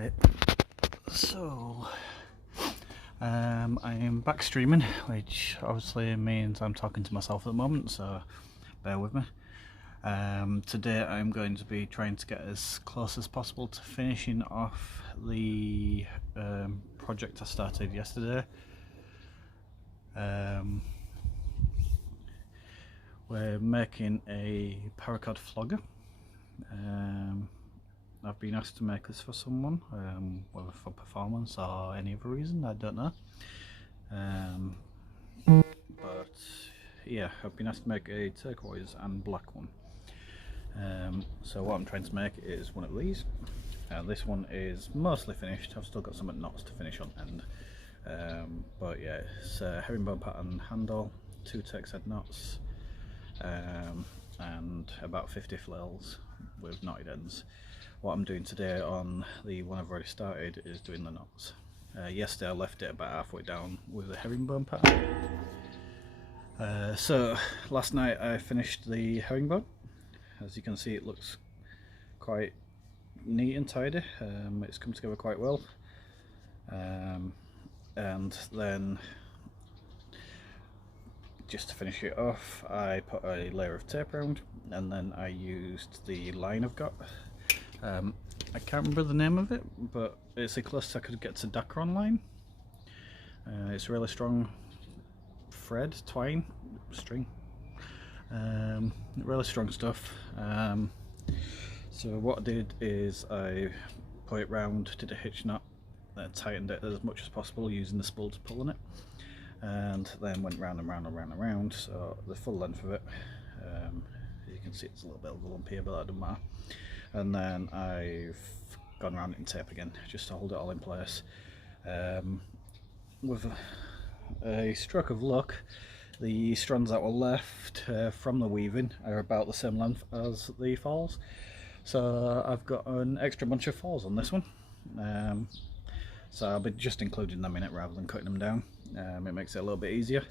Right, so I am back streaming, which obviously means I'm talking to myself at the moment, so bear with me. Today I'm going to be trying to get as close as possible to finishing off the project I started yesterday. We're making a Paracord flogger. I've been asked to make this for someone, whether for performance or any other reason, I don't know. But yeah, I've been asked to make a turquoise and black one. So what I'm trying to make is one of these. This one is mostly finished. I've still got some knots to finish on end. But yeah, it's a herringbone pattern handle, 2 tex head knots, and about 50 flails with knotted ends. What I'm doing today on the one I've already started is doing the knots. Yesterday I left it about halfway down with the herringbone pattern. So last night I finished the herringbone. As you can see, it looks quite neat and tidy. It's come together quite well. And then just to finish it off, I put a layer of tape around, and then I used the line I've got. I can't remember the name of it, but it's the closest I could get to Dacron line. It's really strong thread, twine, string, really strong stuff. So what I did is I put it round, did a hitch knot, tightened it as much as possible using the spool to pull on it, and then went round and round and round and round, so the full length of it. You can see it's a little bit of a lump here, but that doesn't matter. And then I've gone around it in tape again just to hold it all in place. With a stroke of luck, the strands that were left from the weaving are about the same length as the falls, so I've got an extra bunch of falls on this one. So I'll be just including them in it rather than cutting them down. It makes it a little bit easier.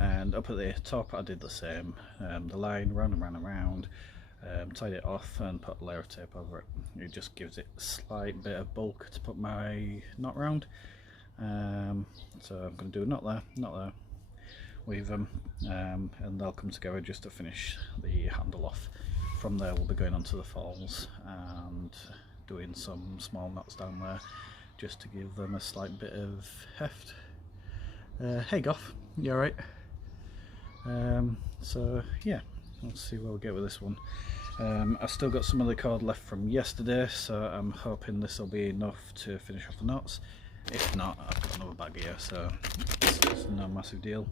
And up at the top I did the same, the line round and round and round, tied it off and put a layer of tape over it. It just gives it a slight bit of bulk to put my knot round. So I'm going to do a knot there, weave them, and they'll come together just to finish the handle off. From there we'll be going on to the falls and doing some small knots down there just to give them a slight bit of heft. Hey Goff, you alright? So yeah, let's see where we get with this one. I've still got some of the cord left from yesterday, so I'm hoping this will be enough to finish off the knots. If not, I've got another bag here, so it's no massive deal.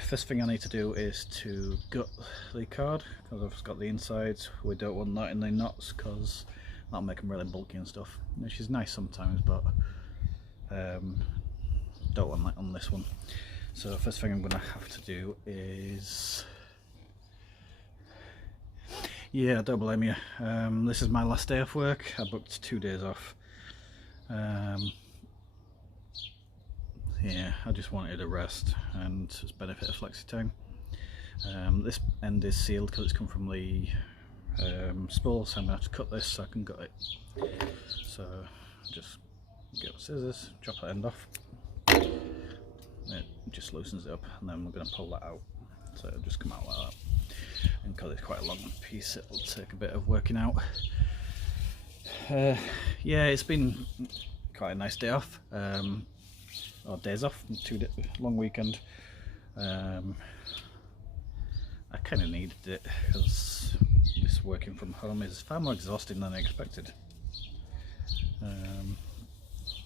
First thing I need to do is to gut the cord, because I've got the insides. We don't want that in the knots because that'll make them really bulky and stuff, which is nice sometimes, but don't want that on this one. So first thing I'm going to have to do is, yeah, I don't blame you. This is my last day of work. I booked 2 days off. Yeah, I just wanted a rest and it's benefit of flexi time. This end is sealed because it's come from the spool, so I'm going to have to cut this so I can gut it. So just get scissors, chop that end off. It just loosens it up, and then we're going to pull that out, so it'll just come out like that. And because it's quite a long piece, it'll take a bit of working out. Yeah, it's been quite a nice day off, or days off, long weekend. I kind of needed it because this working from home is far more exhausting than I expected.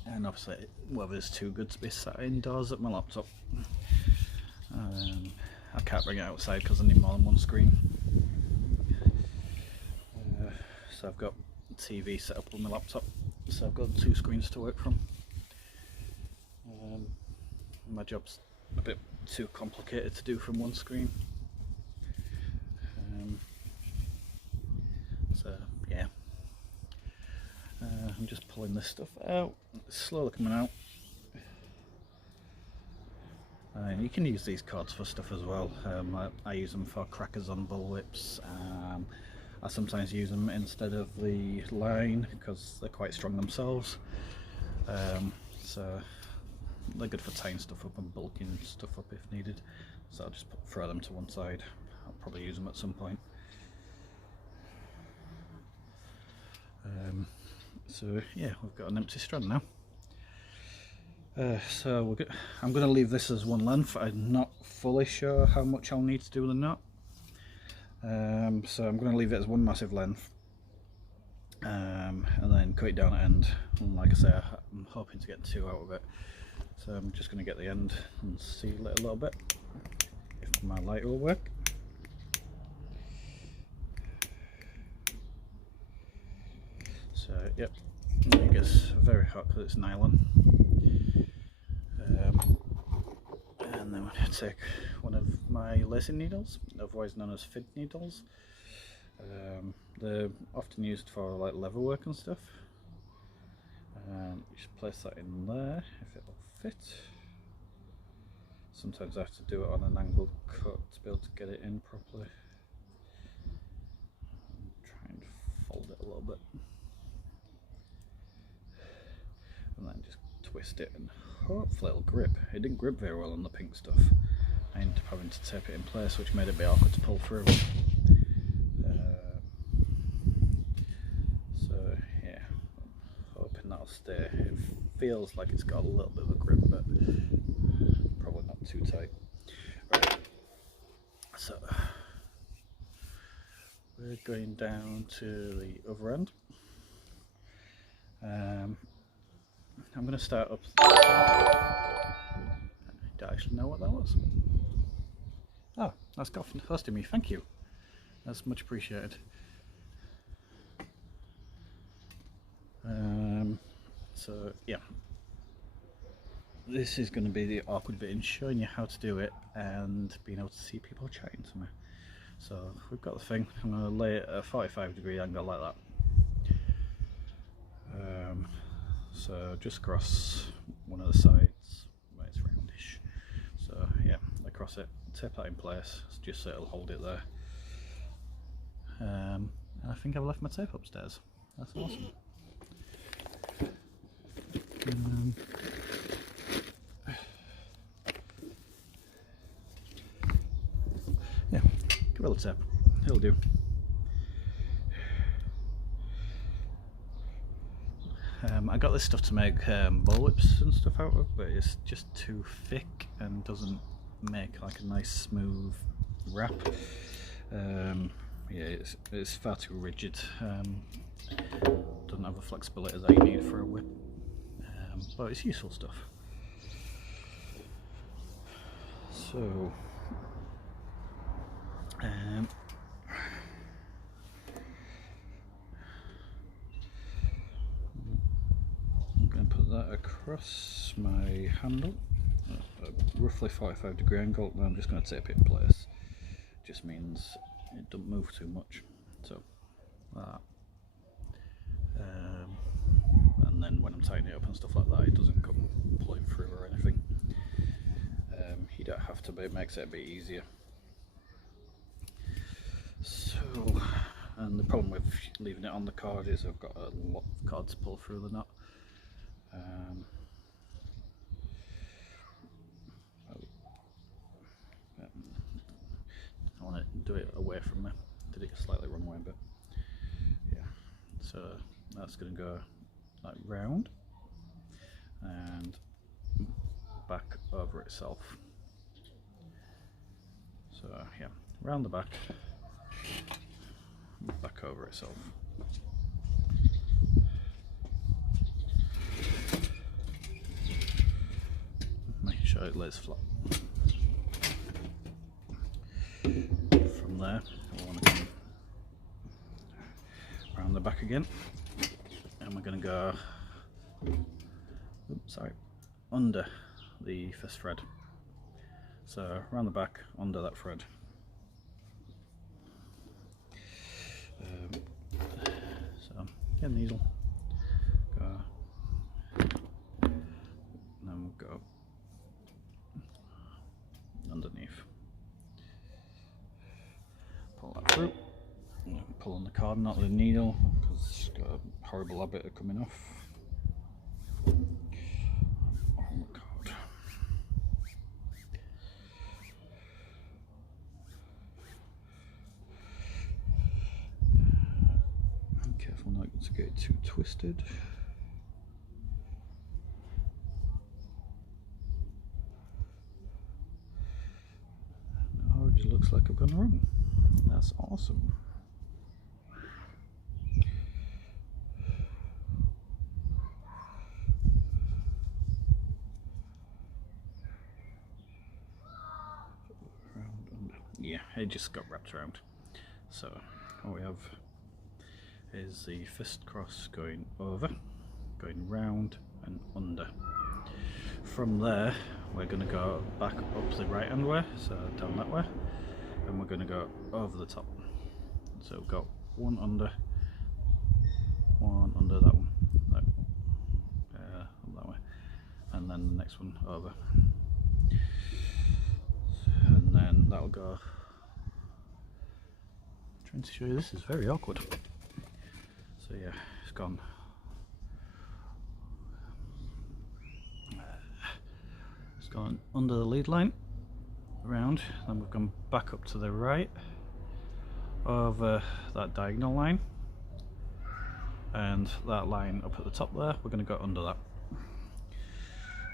And obviously weather's too good to be sat indoors at my laptop. I can't bring it outside because I need more than one screen. So I've got TV set up on my laptop, so I've got 2 screens to work from. My job's a bit too complicated to do from one screen. So yeah, I'm just pulling this stuff out. It's slowly coming out. And you can use these cords for stuff as well. I use them for crackers on bullwhips. I sometimes use them instead of the line because they're quite strong themselves. So they're good for tying stuff up and bulking stuff up if needed. So I'll just throw them to one side. I'll probably use them at some point. So yeah, we've got an empty strand now. So I'm going to leave this as one length. I'm not fully sure how much I'll need to do the knot. So I'm going to leave it as one massive length, and then cut it down at end. And like I say, I'm hoping to get 2 out of it. So I'm just going to get the end and seal it a little bit, if my lighter will work. So yep, it gets very hot because it's nylon. And then I'm going to take one of my lacing needles, otherwise known as fid needles. They're often used for like leather work and stuff. You just place that in there if it will fit. Sometimes I have to do it on an angled cut to be able to get it in properly. Try and fold it a little bit. And then just twist it and hopefully it'll grip. It didn't grip very well on the pink stuff. I ended up having to tape it in place, which made it a bit awkward to pull through. So yeah, I'm hoping that'll stay. It feels like it's got a little bit of a grip, but probably not too tight. Right. So we're going down to the other end. I'm going to start up. Do I actually know what that was? Oh, that's hosting me. Thank you. That's much appreciated. So yeah, this is going to be the awkward bit in showing you how to do it and being able to see people chatting to me. So we've got the thing. I'm going to lay it at a 45-degree angle like that. So just across one of the sides where it's roundish. So yeah, across it, tape that in place just so it'll hold it there. And I think I've left my tape upstairs. That's awesome. Yeah, Gorilla Tape, it'll do. I got this stuff to make ball whips and stuff out of, but it's just too thick and doesn't make like a nice smooth wrap. Yeah, it's far too rigid. Doesn't have the flexibility that you need for a whip, but it's useful stuff. So I'm going to put that across my handle at a roughly 45-degree angle, and I'm just going to tape it in place. Just means it doesn't move too much. So that, and then when I'm tightening it up and stuff like that, it doesn't come pulling through or anything. You don't have to, but it makes it a bit easier. So, and the problem with leaving it on the cord is I've got a lot of cord to pull through the knot. I want to do it away from me. Did it slightly wrong way, but yeah. So that's going to go like round and back over itself. So yeah, round the back, back over itself. Making sure it lays flat. From there, I want to come around the back again, and we're going to go under the first thread. So around the back, under that thread. So get a needle, go, and then we'll go underneath. Pull that through, pull on the cord, not the needle, because it's got a horrible habit of coming off. Oh my god. Be careful not to get too twisted. It already looks like I've gone wrong. That's awesome. Yeah, it just got wrapped around. So what we have is the fist cross going over, going round and under. From there we're going to go back up the right hand way, so down that way, and we're going to go over the top. So we've got one under that one, that way, and then the next one over, and then that'll go. Trying to show you, this is very awkward. So yeah, it's gone. It's gone under the lead line, around, then we've gone back up to the right, over that diagonal line, and that line up at the top there, we're going to go under that.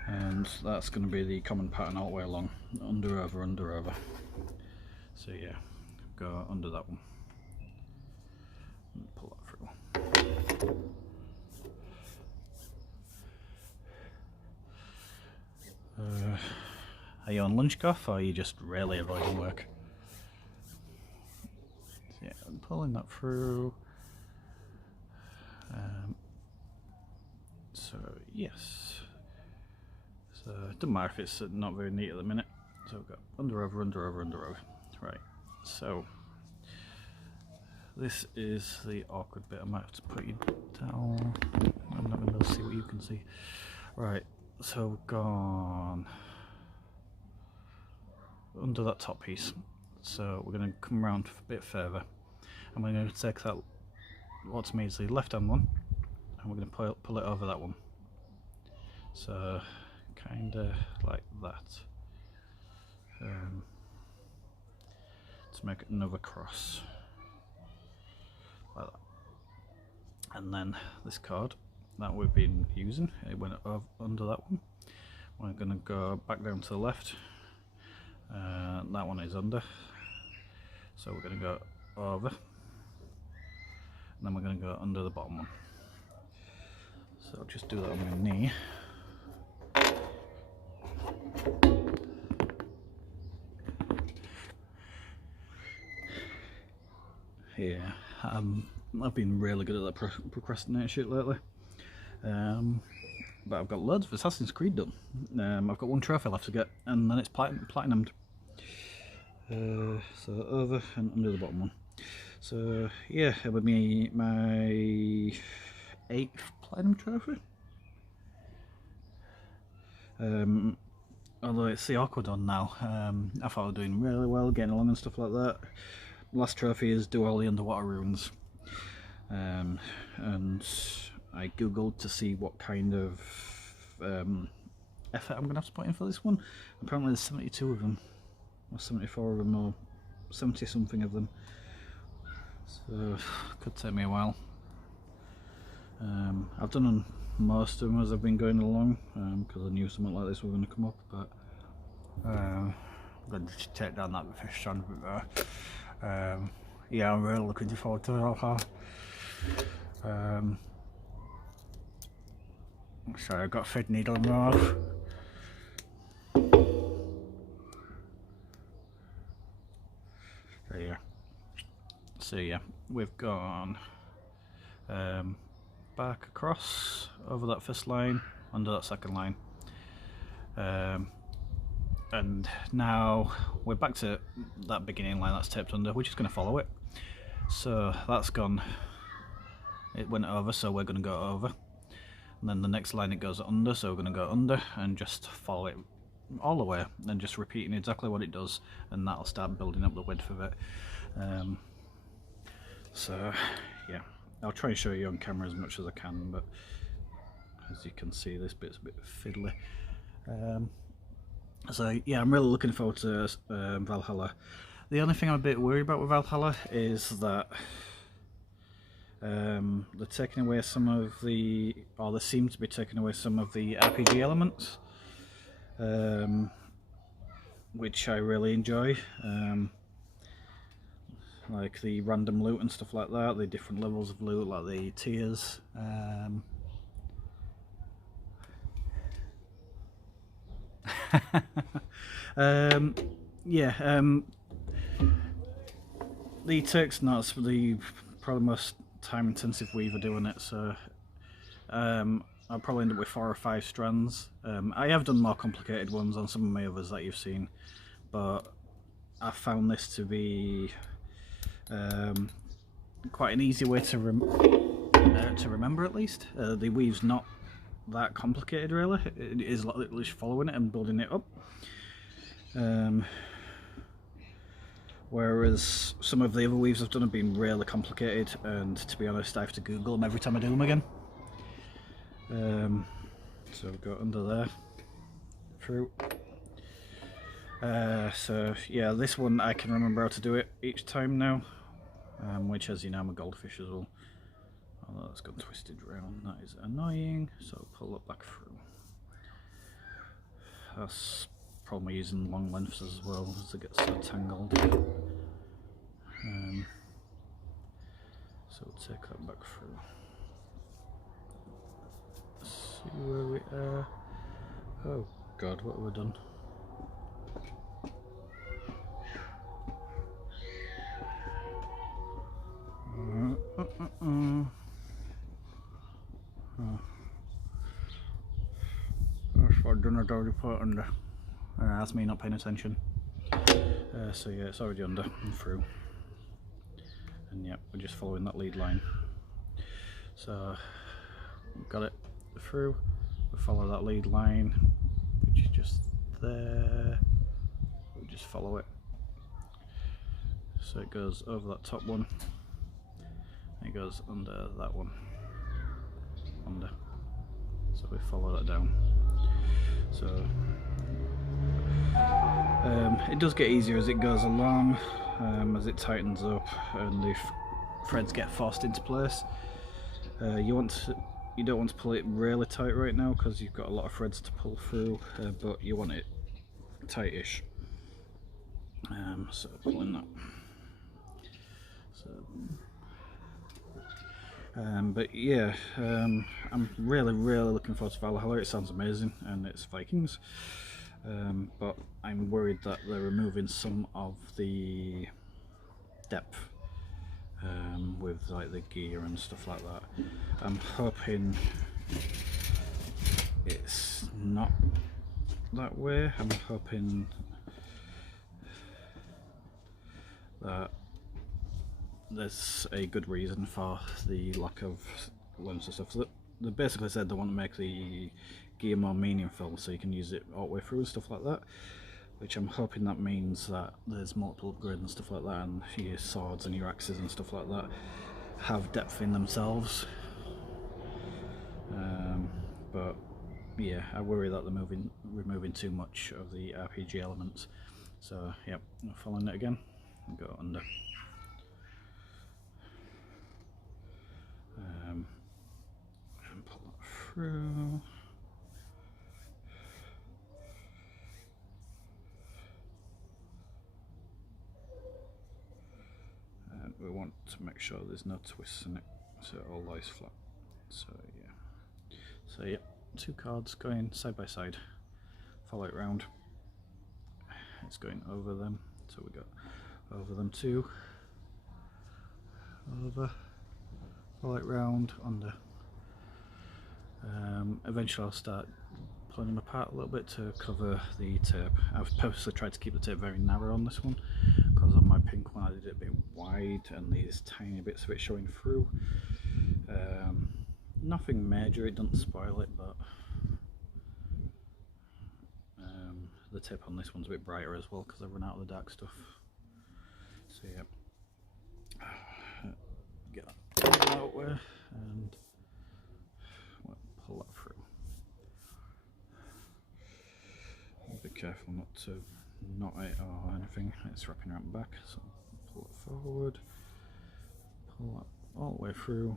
And that's going to be the common pattern all the way along, under, over, under, over. So yeah, go under that one. Pull that through. Are you on lunch cough, or are you just really avoiding work? So yeah, I'm pulling that through. So yes. So it doesn't matter if it's not very neat at the minute. So we've got under, over, under, over, under, over. Right. So this is the awkward bit. I might have to put you down. I'm not going to be able to see what you can see. Right, so we've gone under that top piece. So we're going to come around a bit further, and we're going to take that, what to me is the left hand one, and we're going to pull it over that one. So kind of like that, to make another cross. Like that. And then this card that we've been using, it went over under that one. We're going to go back down to the left, that one is under, so we're going to go over, and then we're going to go under the bottom one. So I'll just do that on my knee. Yeah, I've been really good at that procrastinating shit lately, but I've got loads of Assassin's Creed done. I've got one trophy left to get, and then it's platinumed. So over and under the bottom one. So yeah, it would be my 8th platinum trophy. Although it's the awkward one now. I thought I was doing really well, getting along and stuff like that. Last trophy is do all the underwater runes, and I googled to see what kind of effort I'm going to have to put in for this one. Apparently there's 72 of them, or 74 of them, or 70 something of them, so could take me a while. I've done most of them as I've been going along, because I knew something like this was going to come up, but I'm going to take down that fish strand a bit there. Yeah, I'm really looking forward to it. Sorry, I've got a thread needle in my mouth. So yeah, we've gone back across over that first line, under that second line, and now we're back to that beginning line that's taped under. We're just going to follow it. So that's gone, it went over, so we're going to go over, and then the next line it goes under, so we're going to go under and just follow it all the way, and just repeating exactly what it does, and that'll start building up the width of it. So yeah, I'll try and show you on camera as much as I can, but as you can see, this bit's a bit fiddly. So yeah, I'm really looking forward to Valhalla. The only thing I'm a bit worried about with Valhalla is that they're taking away some of the, or they seem to be taking away some of the RPG elements, which I really enjoy. Like the random loot and stuff like that, the different levels of loot, like the tiers. Yeah, the Turk's not the probably most time intensive weaver doing it, so I'll probably end up with 4 or 5 strands. I have done more complicated ones on some of my others that you've seen, but I found this to be quite an easy way to remember, at least. The weave's not that complicated really, it is literally following it and building it up. Whereas some of the other weaves I've done have been really complicated, and to be honest I have to Google them every time I do them again. So we've got under there, through. So yeah, this one I can remember how to do it each time now, which, as you know, I'm a goldfish as well. Although that's got twisted round, that is annoying, so I'll pull it back through. That's probably using long lengths as well, as they get so tangled. So we'll take that back through. Let's see where we are. Oh god, what have we done? That's what I've already put under. That's me not paying attention. So yeah, it's already under and through. And yeah, we're just following that lead line. So we've got it through, we follow that lead line, which is just there, we just follow it. So it goes over that top one, and it goes under that one, under. So we follow that down. So it does get easier as it goes along, as it tightens up and the threads get forced into place. You don't want to pull it really tight right now because you've got a lot of threads to pull through, but you want it tightish. So pulling that. So, but yeah, I'm really looking forward to Valhalla. It sounds amazing, and it's Vikings. But I'm worried that they're removing some of the depth with like the gear and stuff like that. I'm hoping it's not that way. I'm hoping that there's a good reason for the lack of lens and stuff. So they basically said they want to make the gear more meaningful so you can use it all the way through and stuff like that, which I'm hoping that means that there's multiple upgrades and stuff like that, and your swords and your axes and stuff like that have depth in themselves. But yeah, I worry that they're removing too much of the RPG elements. So yep, following it again, go under. And pull that through. And we want to make sure there's no twists in it, so it all lies flat. So yeah. So yeah, 2 cards going side by side. Follow it round. It's going over them. So we got over them 2. Over. Follow it round, under. Eventually I'll start pulling them apart a little bit to cover the tape. I've purposely tried to keep the tape very narrow on this one, because on my pink one I did it a bit wide and these tiny bits of it showing through. Nothing major, it doesn't spoil it, but the tape on this one's a bit brighter as well because I've run out of the dark stuff. So yeah. that way and pull that through. Be careful not to knot it or anything, it's wrapping around the back, so pull it forward, pull that all the way through.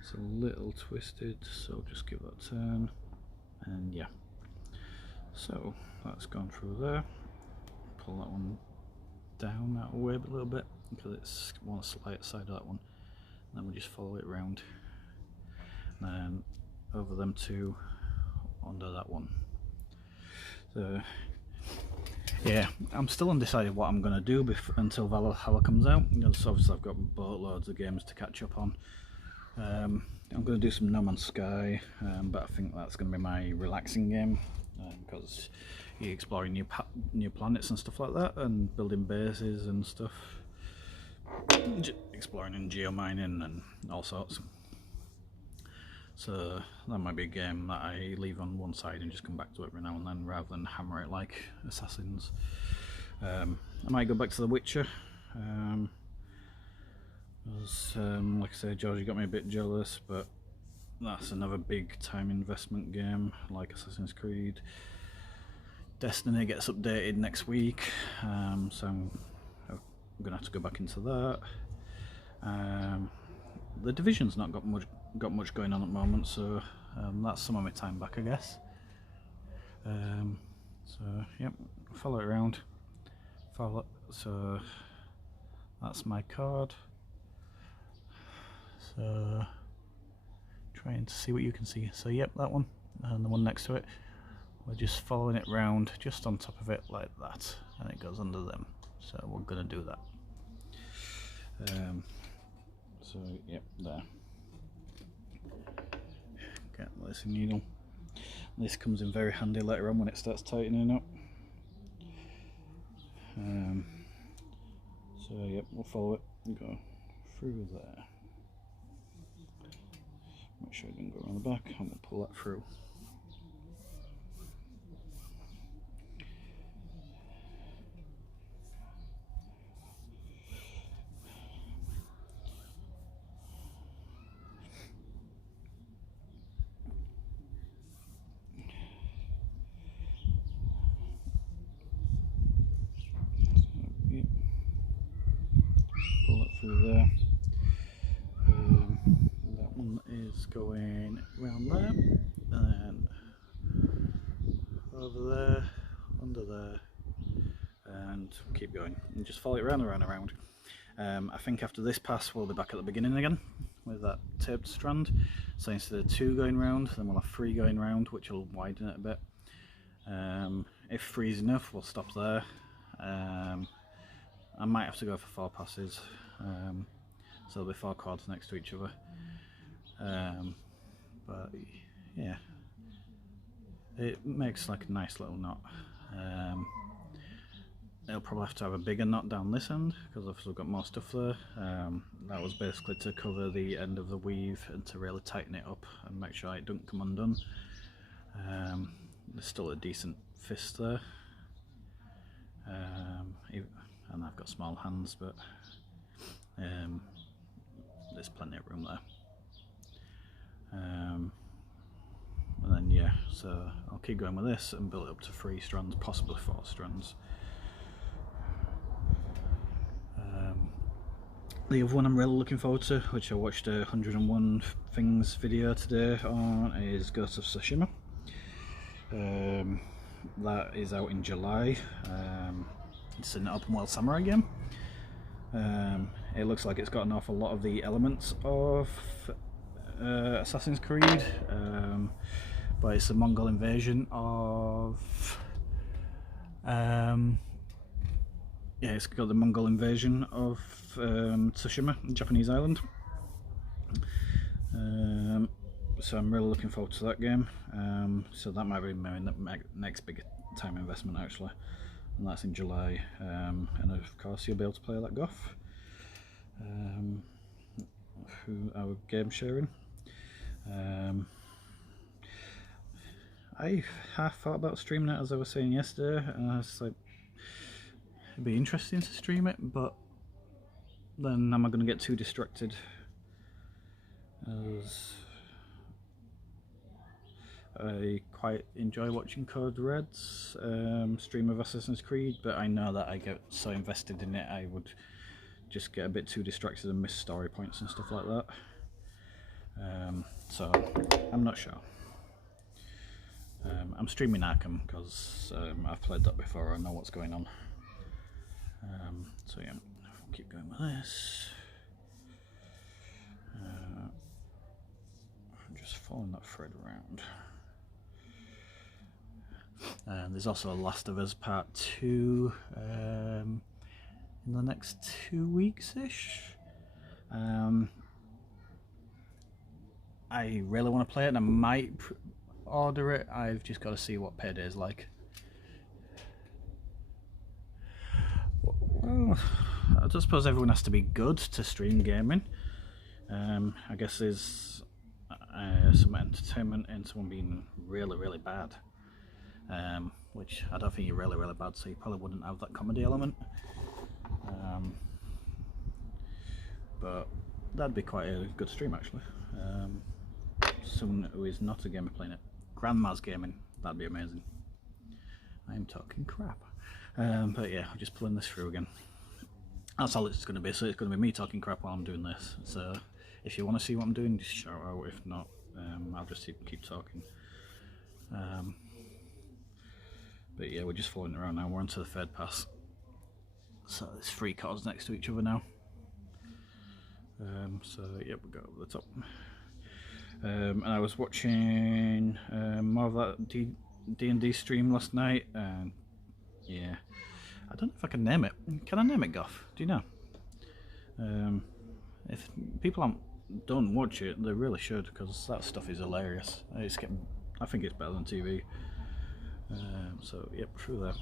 It's a little twisted, so just give that a turn, and yeah, so that's gone through there. Pull that one down that way a little bit because it's one slight side of that one, and then we just follow it round and then over them two under that one. So yeah, I'm still undecided what I'm going to do until Valhalla comes out, because obviously I've got boatloads of games to catch up on. I'm going to do some No Man's Sky, but I think that's going to be my relaxing game, because you're exploring new planets and stuff like that, and building bases and stuff, exploring and geomining and all sorts. So that might be a game that I leave on one side and just come back to it every now and then, rather than hammer it like Assassins. I might go back to The Witcher. Like I said, Georgie got me a bit jealous, but that's another big time investment game like Assassin's Creed. Destiny gets updated next week, so I'm gonna have to go back into that. The Division's not got much going on at the moment, so that's some of my time back, I guess. So yep, follow it around. So that's my card. So trying to see what you can see. So yep, that one and the one next to it. We're just following it round, just on top of it like that, and it goes under them. So we're gonna do that. So yep, there. Get this needle. This comes in very handy later on when it starts tightening up. So yep, we'll follow it and go through there. Make sure it didn't go around the back, and we'll pull that through. Through there. That one is going around there, and then over there, under there, and keep going, and just follow it round and round and round. I think after this pass we'll be back at the beginning again with that taped strand, so instead of 2 going round, then we'll have 3 going round, which will widen it a bit. If 3 is enough, we'll stop there. I might have to go for 4 passes, so there'll be 4 cords next to each other. But yeah, it makes like a nice little knot. It'll probably have to have a bigger knot down this end because I've still got more stuff there. That was basically to cover the end of the weave and to really tighten it up and make sure it doesn't come undone. There's still a decent fist there. And I've got small hands, but there's plenty of room there. And then yeah, so I'll keep going with this and build it up to 3 strands, possibly 4 strands. The other one I'm really looking forward to, which I watched a 101 Things video today on, is Ghost of Tsushima. That is out in July. It's an open world samurai game. It looks like it's got an awful lot of the elements of Assassin's Creed, but it's a Mongol invasion of yeah, it's got the Mongol invasion of Tsushima, Japanese island. So I'm really looking forward to that game. So that might be my next big time investment actually, and that's in July. And of course you'll be able to play that Goff through our game sharing. I half thought about streaming it, as I was saying yesterday, and I was like, it'd be interesting to stream it, but then am I going to get too distracted as I quite enjoy watching Code Red's stream of Assassin's Creed, but I know that I get so invested in it I would just get a bit too distracted and miss story points and stuff like that. So I'm not sure. I'm streaming Arkham because I've played that before, I know what's going on. So yeah, we'll keep going with this. I'm just following that thread around. There's also Last of Us Part 2 in the next 2 weeks-ish. I really want to play it and I might order it. I've just got to see what payday is like. Well, I don't suppose everyone has to be good to stream gaming. I guess there's some entertainment in someone being really, really bad. Which I don't think you're really, really bad, so you probably wouldn't have that comedy element. But that'd be quite a good stream actually. Someone who is not a gamer playing it. Grandma's gaming, that'd be amazing. I'm talking crap. But yeah, I'm just pulling this through again. That's all it's going to be, so it's going to be me talking crap while I'm doing this. So if you want to see what I'm doing, just shout out. If not, I'll just keep talking. But yeah, we're just following around now. We're onto the third pass. So there's 3 cars next to each other now. So yeah, we'll go over the top. And I was watching more of that D&D stream last night, and yeah, I don't know if I can name it. Can I name it, Goff? Do you know? If people don't watch it, they really should, because that stuff is hilarious. I think it's better than TV. So yep, through there.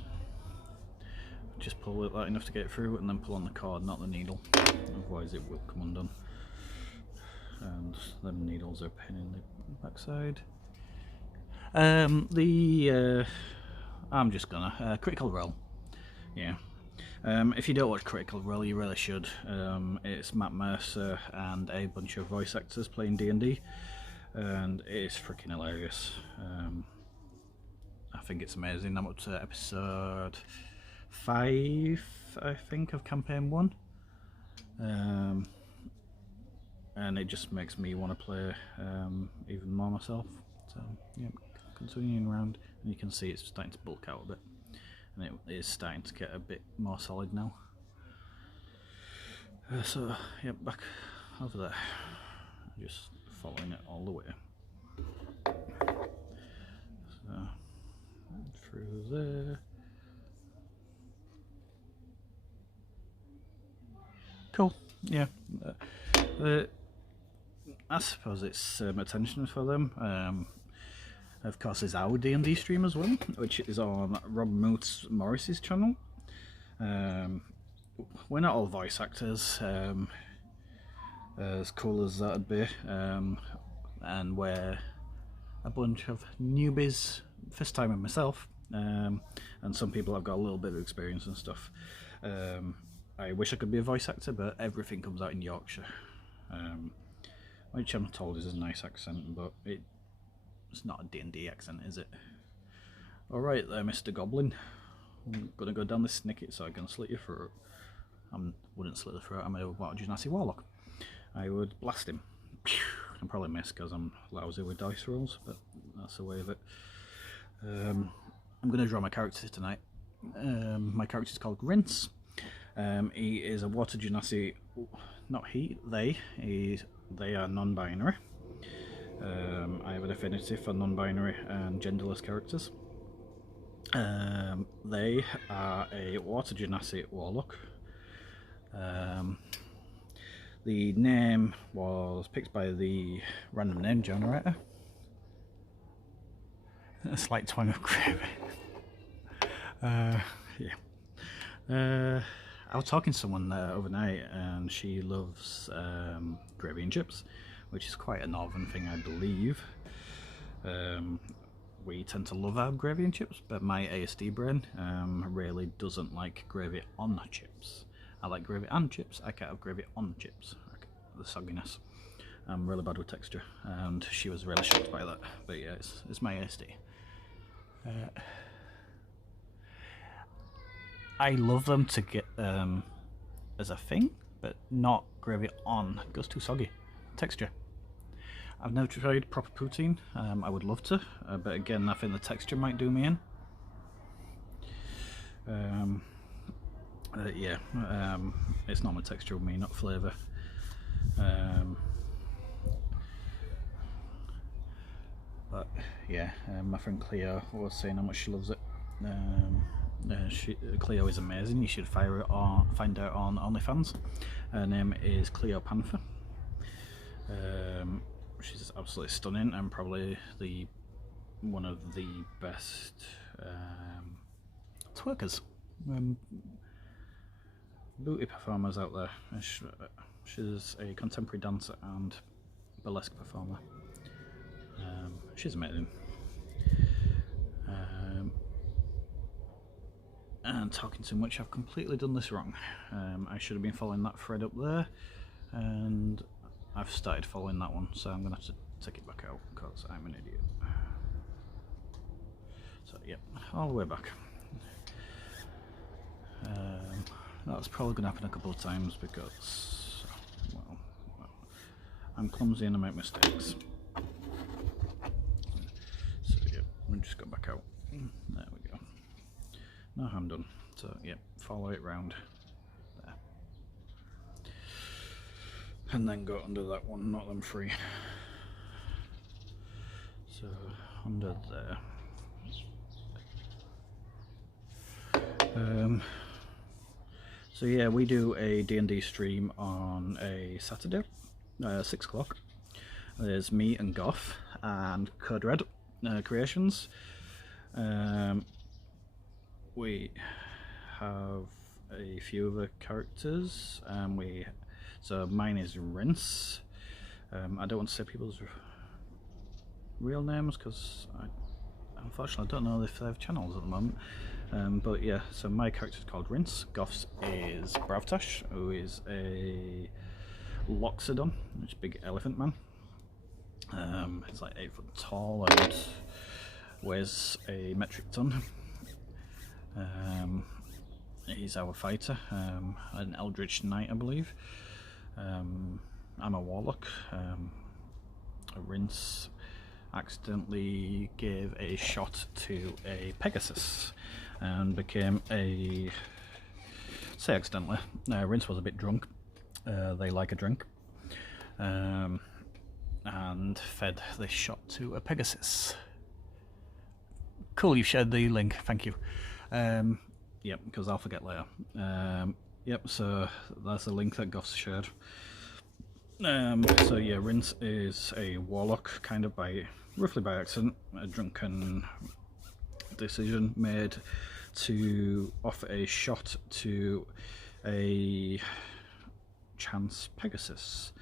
Just pull it light enough to get through, and then pull on the cord, not the needle. Otherwise, it will come undone. And them needles are a pain in the backside. I'm just gonna Critical Role. Yeah. If you don't watch Critical Role, you really should. It's Matt Mercer and a bunch of voice actors playing D&D, and it is freaking hilarious. I think it's amazing. I'm up to episode 5, I think, of campaign 1. And it just makes me want to play even more myself. So yeah, continuing around, and you can see it's starting to bulk out a bit, and it is starting to get a bit more solid now. So yeah, back over there, just following it all the way. So through there. Cool. Yeah. I suppose it's attention for them. Of course, there's our D&D stream as well, which is on Rob Morris's channel. We're not all voice actors, as cool as that'd be, and we're a bunch of newbies, first timer myself, and some people have got a little bit of experience and stuff. I wish I could be a voice actor, but everything comes out in Yorkshire. Which I'm told is a nice accent, but it's not a D&D accent, is it? Alright there, Mr. Goblin. I'm gonna go down this snicket so I can slit your throat. I wouldn't slit the throat, I'm a Genasi Warlock. I would blast him. I'll probably miss because I'm lousy with dice rolls, but that's the way of it. I'm gonna draw my character tonight. My character's called Rinse. He is a water Genasi. Not he, they are non-binary. I have an affinity for non-binary and genderless characters. They are a water Genasi Warlock. The name was picked by the random name generator. A slight twang of gravy. Yeah. I was talking to someone overnight, and she loves gravy and chips, which is quite a northern thing, I believe. We tend to love our gravy and chips, but my ASD brain really doesn't like gravy on chips. I like gravy and chips. I can't have gravy on chips, the sogginess. I'm really bad with texture, and she was really shocked by that. But yeah, it's my ASD. I love them to get as a thing, but not gravy on. It goes too soggy. Texture. I've never tried proper poutine. I would love to, but again, I think the texture might do me in. Yeah, it's not my texture with me, not flavour. But yeah, my friend Cleo was saying how much she loves it. Cleo is amazing. You should find her on OnlyFans. Her name is Cleo Panther. She's absolutely stunning and probably one of the best twerkers, booty performers out there. She's a contemporary dancer and burlesque performer. She's amazing. And talking too much, I've completely done this wrong. I should have been following that thread up there, and I've started following that one, so I'm going to have to take it back out because I'm an idiot. So yep, all the way back. That's probably going to happen a couple of times because, well, I'm clumsy and I make mistakes. So yep, we'll just go back out. There we go. Now I'm done. So yep, follow it round there. And then go under that one, not them three. So under there. So yeah, we do a D&D stream on a Saturday, 6 o'clock. There's me and Goff and Code Red Creations. We have a few other characters. So mine is Rinse. I don't want to say people's real names because unfortunately I don't know if they have channels at the moment. But yeah, so my character is called Rinse. Goff's is Bravtash, who is a Loxodon, which is a big elephant man. He's like 8 foot tall and weighs a metric ton. He's our fighter, an Eldritch Knight, I believe. I'm a Warlock. Rinse accidentally gave a shot to a Pegasus and became a... say accidentally. Rinse was a bit drunk. They like a drink. And fed this shot to a Pegasus. Cool, you shared the link, thank you. Yep, because I'll forget later. Yep, so that's a link that Goff's shared. So yeah, Rinse is a Warlock, kind of roughly by accident. A drunken decision made to offer a shot to a chance Pegasus.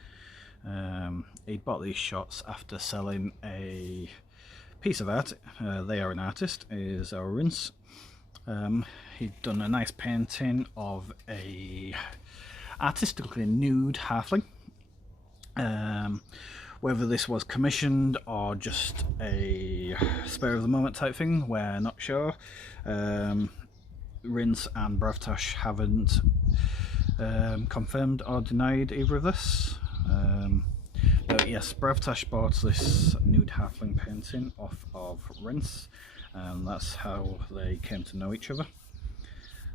He bought these shots after selling a piece of art. They are an artist, is our Rinse. He'd done a nice painting of a artistically nude halfling. Whether this was commissioned or just a spur of the moment type thing, we're not sure. Rinse and Bravtash haven't confirmed or denied either of this. But yes, Bravtash bought this nude halfling painting off of Rinse, and that's how they came to know each other.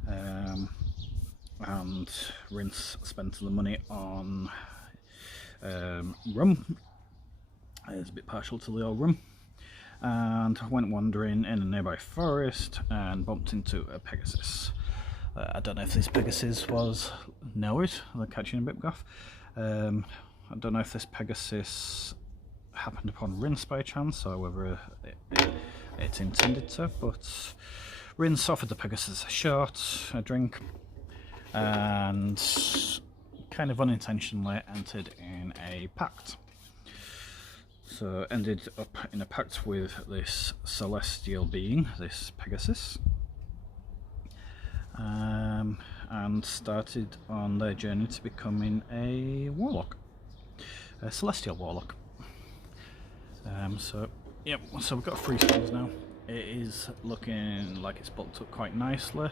And Rinse spent the money on rum. He's a bit partial to the old rum, and went wandering in a nearby forest and bumped into a Pegasus. I don't know if this Pegasus was Nowit, they're catching a bit Goff. I don't know if this Pegasus happened upon Rinse by chance or whether it intended to, but Rinse offered the Pegasus a shot, a drink, and kind of unintentionally entered in a pact. So ended up in a pact with this celestial being, this Pegasus, and started on their journey to becoming a Warlock. Celestial Warlock. So yep, so we've got 3 strands now. It is looking like it's bulked up quite nicely.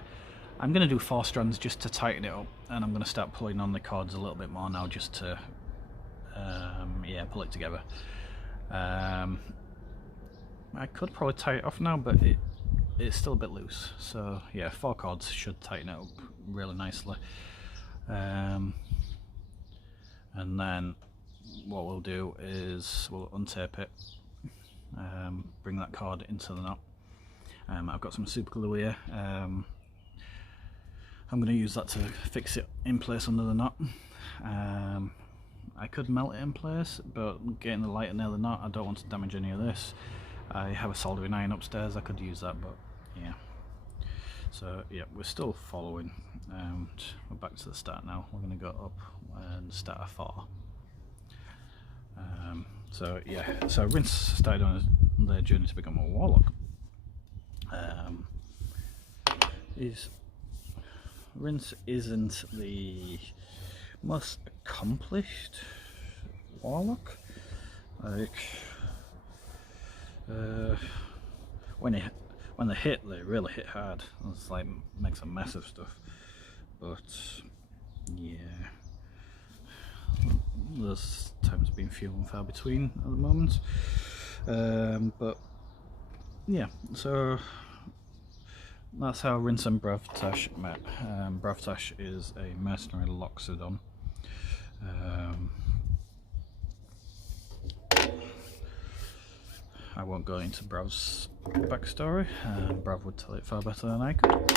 I'm going to do 4 strands just to tighten it up, and I'm going to start pulling on the cords a little bit more now just to yeah, pull it together. I could probably tie it off now, but it's still a bit loose, so yeah, 4 cords should tighten it up really nicely. And then what we'll do is we'll untape it, bring that cord into the knot. I've got some super glue here. I'm going to use that to fix it in place under the knot. I could melt it in place, but getting the lighter near the knot, I don't want to damage any of this. I have a soldering iron upstairs, I could use that, but yeah. So yeah, we're still following. We're back to the start now. We're going to go up and start a 4. So yeah, so Rinse started on their journey to become a warlock. Rinse isn't the most accomplished warlock. Like when they hit, they really hit hard. It's like makes a mess of stuff. But yeah, those times have been few and far between at the moment. But yeah, so that's how Rinse and Bravtash met. Bravtash is a mercenary Loxodon. I won't go into Brav's backstory. Brav would tell it far better than I could.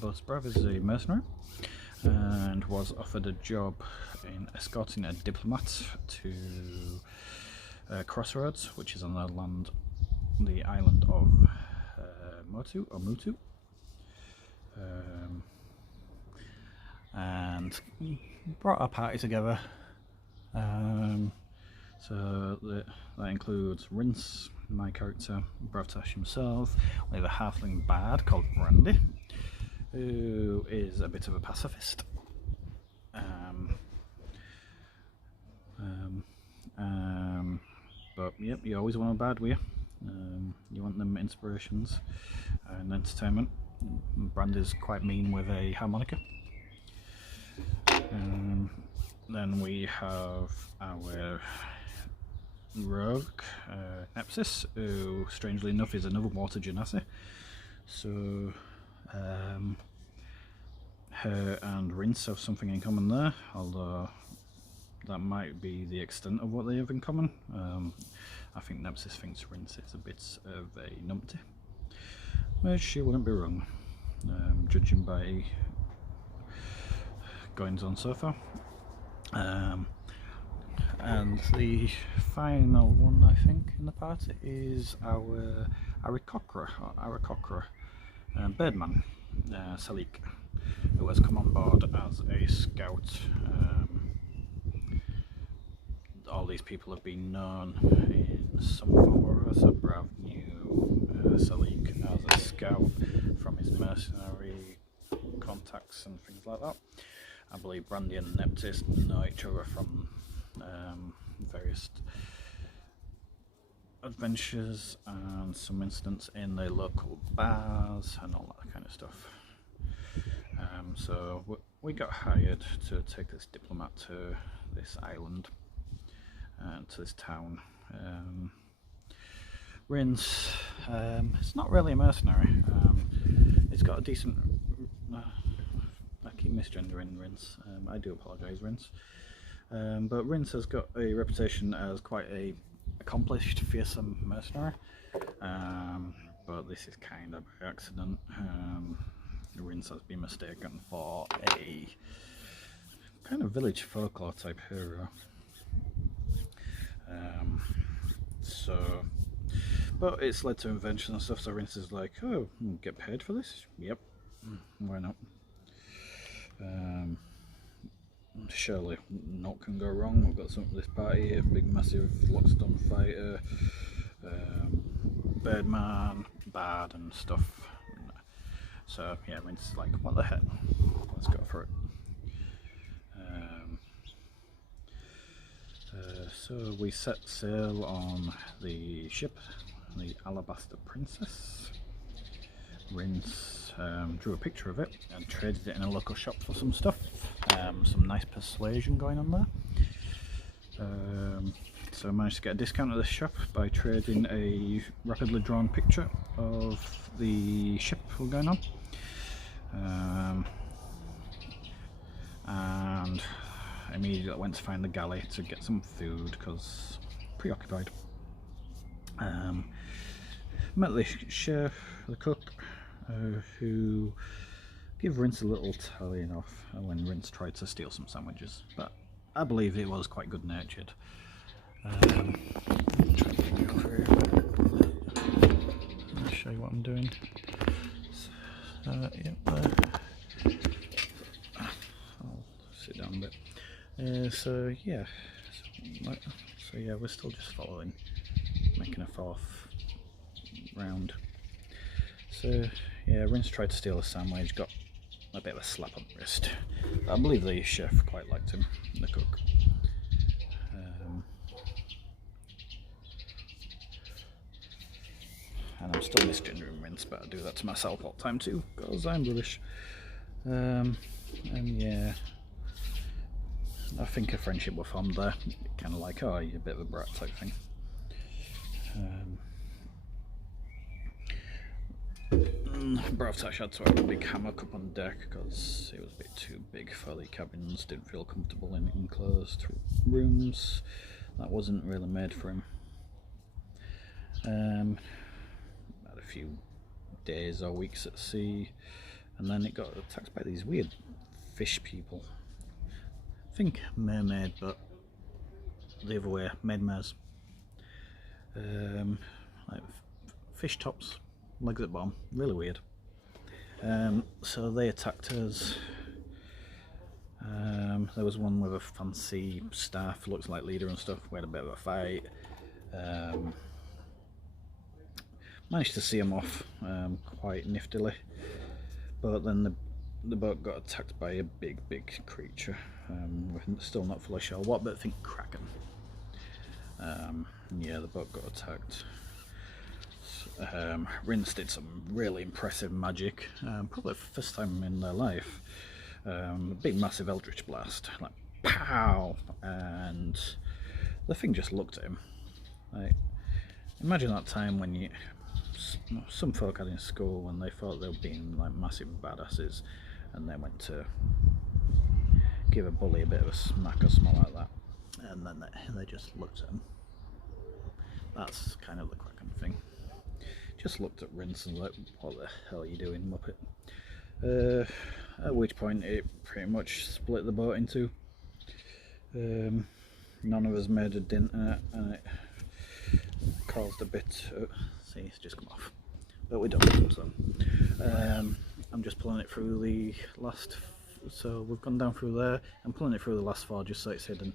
But Brav is a mercenary and was offered a job in escorting a diplomat to Crossroads, which is on the island of Mutu. And brought our party together. So that includes Rinse, my character, Bravtash himself. We have a halfling bard called Randy, who is a bit of a pacifist. But yep, you always want a bard with you. You want them inspirations and entertainment. Brandy's quite mean with a harmonica. Then we have our rogue, Nepsis, who strangely enough is another water genasi. So her and Rinse have something in common there, although that might be the extent of what they have in common. I think Nepsis thinks Rinse is a bit of a numpty, which she wouldn't be wrong, judging by goings on so far. And the final one, I think, in the party is our Arakokra, Birdman, Salik, who has come on board as a scout. All these people have been known in some form or other, so Brav knew Salik as a scout from his mercenary contacts and things like that. I believe Brandy and Neptis know each other from various adventures and some incidents in the local bars and all that kind of stuff. So we got hired to take this diplomat to this island, to this town. Rinse, it's not really a mercenary. It's got a decent... I keep misgendering Rinse. I do apologise, Rinse. But Rinse has got a reputation as quite a accomplished, fearsome mercenary. But this is kind of by accident. Rinse has been mistaken for a kind of village folklore type hero. But it's led to invention and stuff, so Rinse is like, oh, get paid for this? Yep, why not? Surely not can go wrong. We've got this party here, big massive Loxodon fighter, Birdman, Bard and stuff. So yeah, Rinse is like, what the heck, let's go for it. So we set sail on the ship, the Alabaster Princess. Rinse drew a picture of it and traded it in a local shop for some stuff. Some nice persuasion going on there. So I managed to get a discount at this shop by trading a rapidly drawn picture of the ship we're going on. And I immediately went to find the galley to get some food because preoccupied. Met the chef, the cook, who gave Rince a little telling off when Rince tried to steal some sandwiches, but I believe he was quite good natured. I'll show you what I'm doing. I'll sit down a bit. So yeah, we're still just following, making a fourth round. So yeah, Rince tried to steal a sandwich, got a bit of a slap on the wrist. I believe the chef quite liked him, the cook. And I'm still misgendering Rince, but I do that to myself all the time too, because I'm rubbish. And yeah, I think a friendship was formed there, kind of like, oh, you're a bit of a brat type thing. Bravtash had to have a big hammock up on deck because it was a bit too big for the cabins, didn't feel comfortable in enclosed rooms. That wasn't really made for him. Had a few days or weeks at sea, and then it got attacked by these weird fish people. I think mermaid, but the other way, mares. Like fish tops, legs at bottom, really weird. So they attacked us. There was one with a fancy staff, looks like leader and stuff. We had a bit of a fight. Managed to see him off quite niftily, but then the boat got attacked by a big creature. We're still not fully sure what, but I think Kraken. Yeah, the boat got attacked. Rince did some really impressive magic, probably the first time in their life. A big massive eldritch blast, like pow, and the thing just looked at him. Like, imagine that time when some folk had in school when they thought they were being like massive badasses, and they went to give a bully a bit of a smack or something like that, and then they just looked at him. That's kind of the Kraken thing. Just looked at Rince and like, what the hell are you doing, Muppet? At which point it pretty much split the boat in two. None of us made a dent in it, and it caused a bit. See, it's just come off, but we're done. So I'm just pulling it through the last. So we've gone down through there. I'm pulling it through the last four just so it's hidden.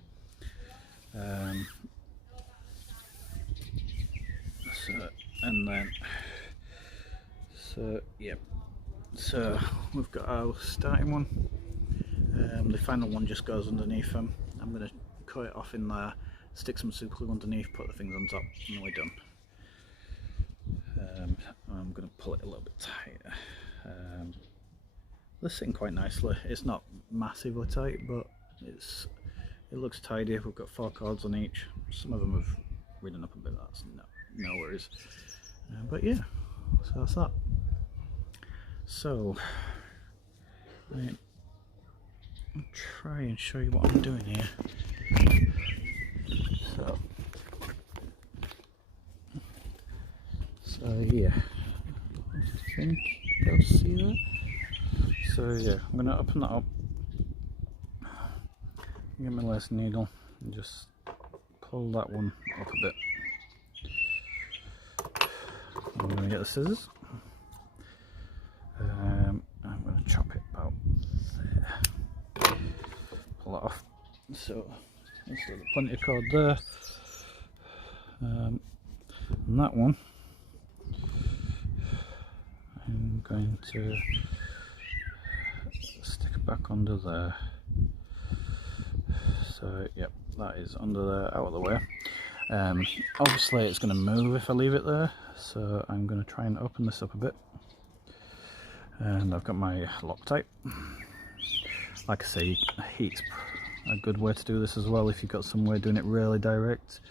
And then, so yep. So we've got our starting one. The final one just goes underneath them. I'm going to cut it off in there, stick some super glue underneath, put the things on top, and we're done. I'm going to pull it a little bit tighter. They're sitting quite nicely. It's not massively tight, but it looks tidy. We've got 4 cords on each. Some of them have ridden up a bit. That's no worries. But yeah, so that's that. So I'll try and show you what I'm doing here. So yeah, I think you'll see that. So yeah, I'm gonna open that up, get my lace needle and just pull that one up a bit. I'm going to get the scissors. I'm going to chop it about there. Pull that off. So there's plenty of cord there. And that one I'm going to stick it back under there. So yep, that is under there, out of the way. Obviously it's going to move if I leave it there, so I'm going to try and open this up a bit. And I've got my Loctite. Like I say, heat's a good way to do this as well if you've got some way of doing it really direct.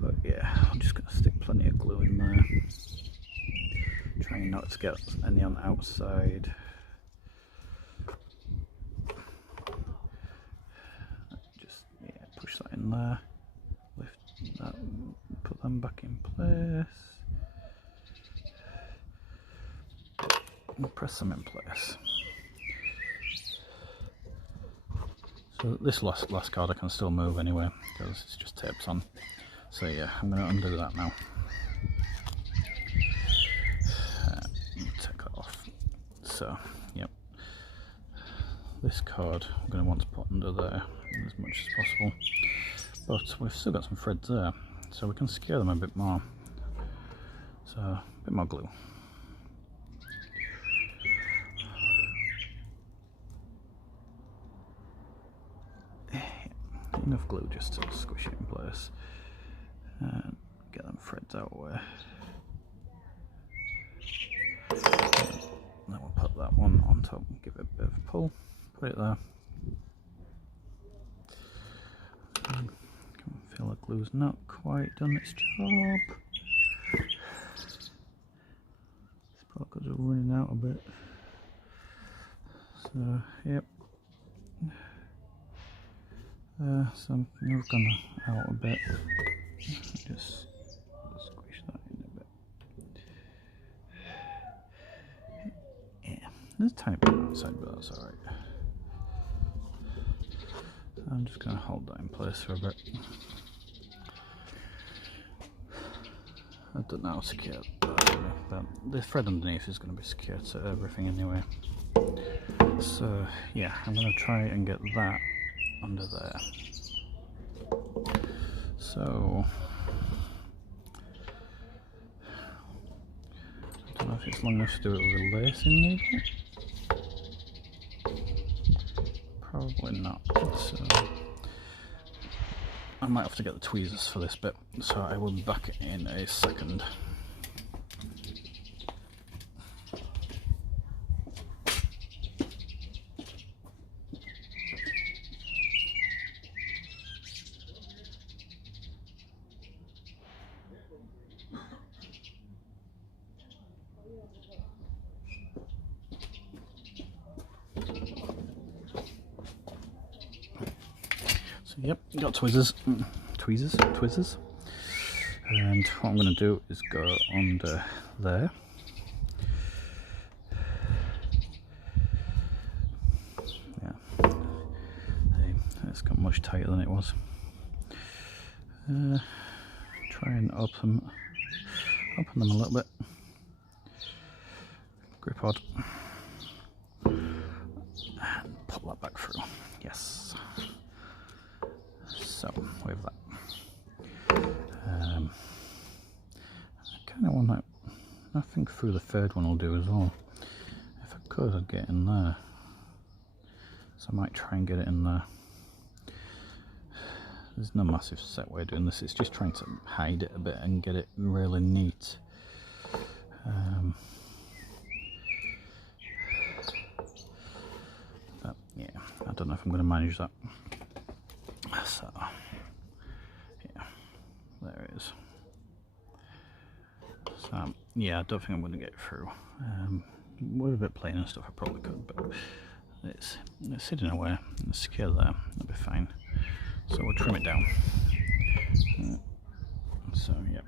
But yeah, I'm just going to stick plenty of glue in there, trying not to get any on the outside. Just push that in there, lift that, put them back in place, and press them in place. So this last card I can still move anyway because it's just taped on. So yeah, I'm going to undo that now. Take that off. So yep, this card I'm going to want to put under there as much as possible, but we've still got some threads there, so we can secure them a bit more. So a bit more glue. Enough glue just to squish it in place and get them threads out of the way. Then we'll put that one on top and give it a bit of a pull, put it there. I can feel the glue's not quite done its job. It's probably because we're running out a bit. So, yep. So I've gone out a bit. Just squish that in a bit. Yeah, there's a tiny bit outside, but that's alright. So I'm just going to hold that in place for a bit. I don't know how to secure that, but the thread underneath is going to be secured to everything anyway. So yeah, I'm going to try and get that under there. So I don't know if it's long enough to do it with a lacing needle. Probably not. So I might have to get the tweezers for this bit. So I will be back in a second. So yep, got tweezers, and what I'm going to do is go under there. Yeah, it's got much tighter than it was. Try and open them a little bit. Grip hard. And pop that back through. Yes. So with that, I kind of want that. I think through the third one will do as well. If I could, I'd get in there. So I might try and get it in there. There's no massive set way of doing this. It's just trying to hide it a bit and get it really neat. But yeah, I don't know if I'm going to manage that. So yeah, there it is. So yeah, I don't think I'm going to get it through. With a bit plain and stuff I probably could, but it's hidden away and it's secure there, that'll be fine. So we'll trim it down. So yep,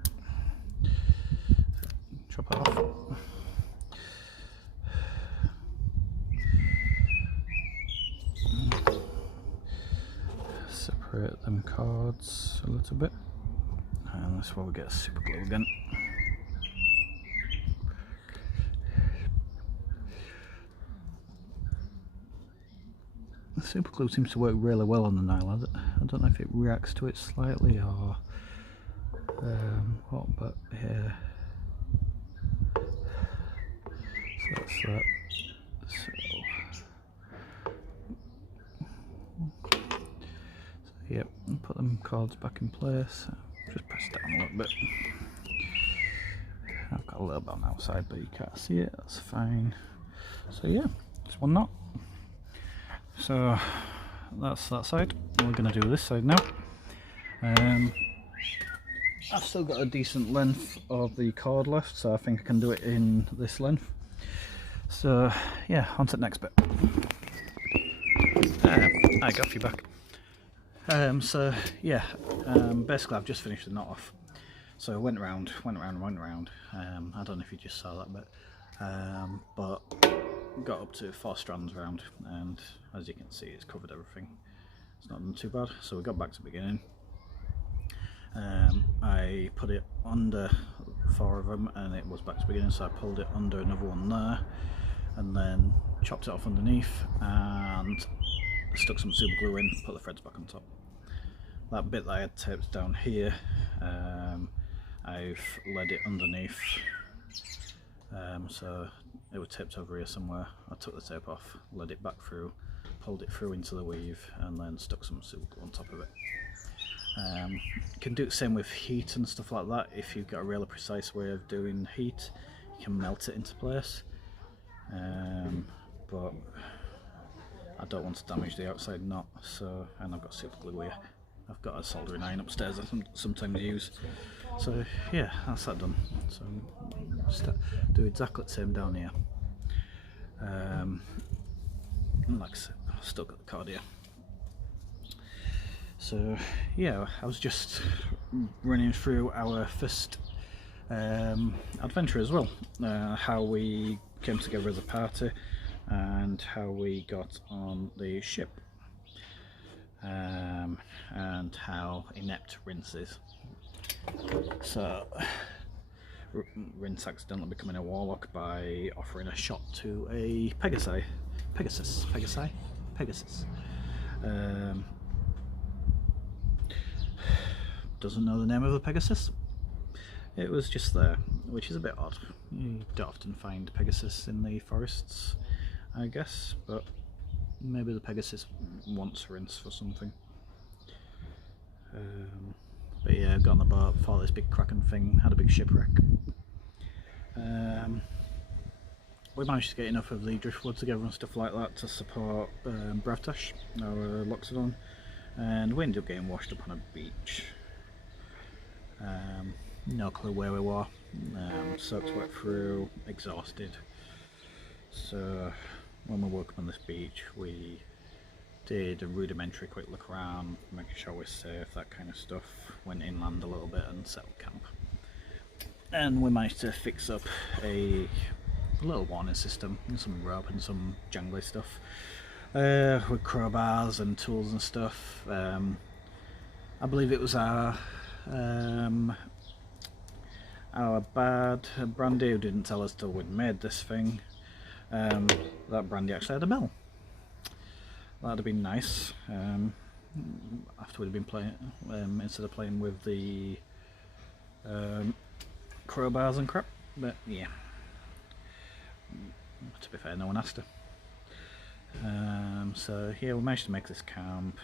chop it off. Separate them cards a little bit, and that's where we get super glue again. The super glue seems to work really well on the nylon. I don't know if it reacts to it slightly or what, but yeah. So that's that. So Yep, and put them cords back in place. Just press down a little bit. I've got a little bit on the outside, but you can't see it, that's fine. So yeah, just one knot. So that's that side. We're going to do this side now. I've still got a decent length of the cord left, so I think I can do it in this length. So yeah, on to the next bit. I got you back. So yeah, basically I've just finished the knot off. So I went round. I don't know if you just saw that bit, but got up to 4 strands round, and as you can see, it's covered everything. It's not done too bad. So we got back to the beginning. I put it under 4 of them, and it was back to the beginning. So I pulled it under another one there, and then chopped it off underneath, and stuck some super glue in. Put the threads back on top. That bit that I had taped down here, I've led it underneath, so it was taped over here somewhere. I took the tape off, led it back through, pulled it through into the weave, and then stuck some super glue on top of it. You can do the same with heat and stuff like that. If you've got a really precise way of doing heat, you can melt it into place, but I don't want to damage the outside knot, so, and I've got super glue here. I've got a soldering iron upstairs I sometimes use. So yeah, that's that done. So do exactly the same down here. Like I said, I've still got the cord here. So yeah, I was just running through our first adventure as well. How we came together as a party and how we got on the ship. And how inept Rince is. So Rince accidentally becoming a warlock by offering a shot to a Pegasus. Doesn't know the name of the Pegasus. It was just there, which is a bit odd. You don't often find Pegasus in the forests, I guess, but maybe the Pegasus wants Rince for something. But yeah, got on the boat, fought this big kraken thing, had a big shipwreck. We managed to get enough of the driftwood together and stuff like that to support Bravtash, our Loxodon, and we ended up getting washed up on a beach. No clue where we were, soaked wet through, exhausted. So when we woke up on this beach, we did a rudimentary quick look around, making sure we're safe, that kind of stuff. Went inland a little bit and set up camp. And we managed to fix up a little warning system, and some rope and some jangly stuff, with crowbars and tools and stuff. I believe it was our bad Brandy who didn't tell us till we'd made this thing. That Brandy actually had a bell. That'd have been nice, after we'd been playing, instead of playing with the crowbars and crap, but yeah, to be fair, no one asked her. So yeah, we managed to make this camp,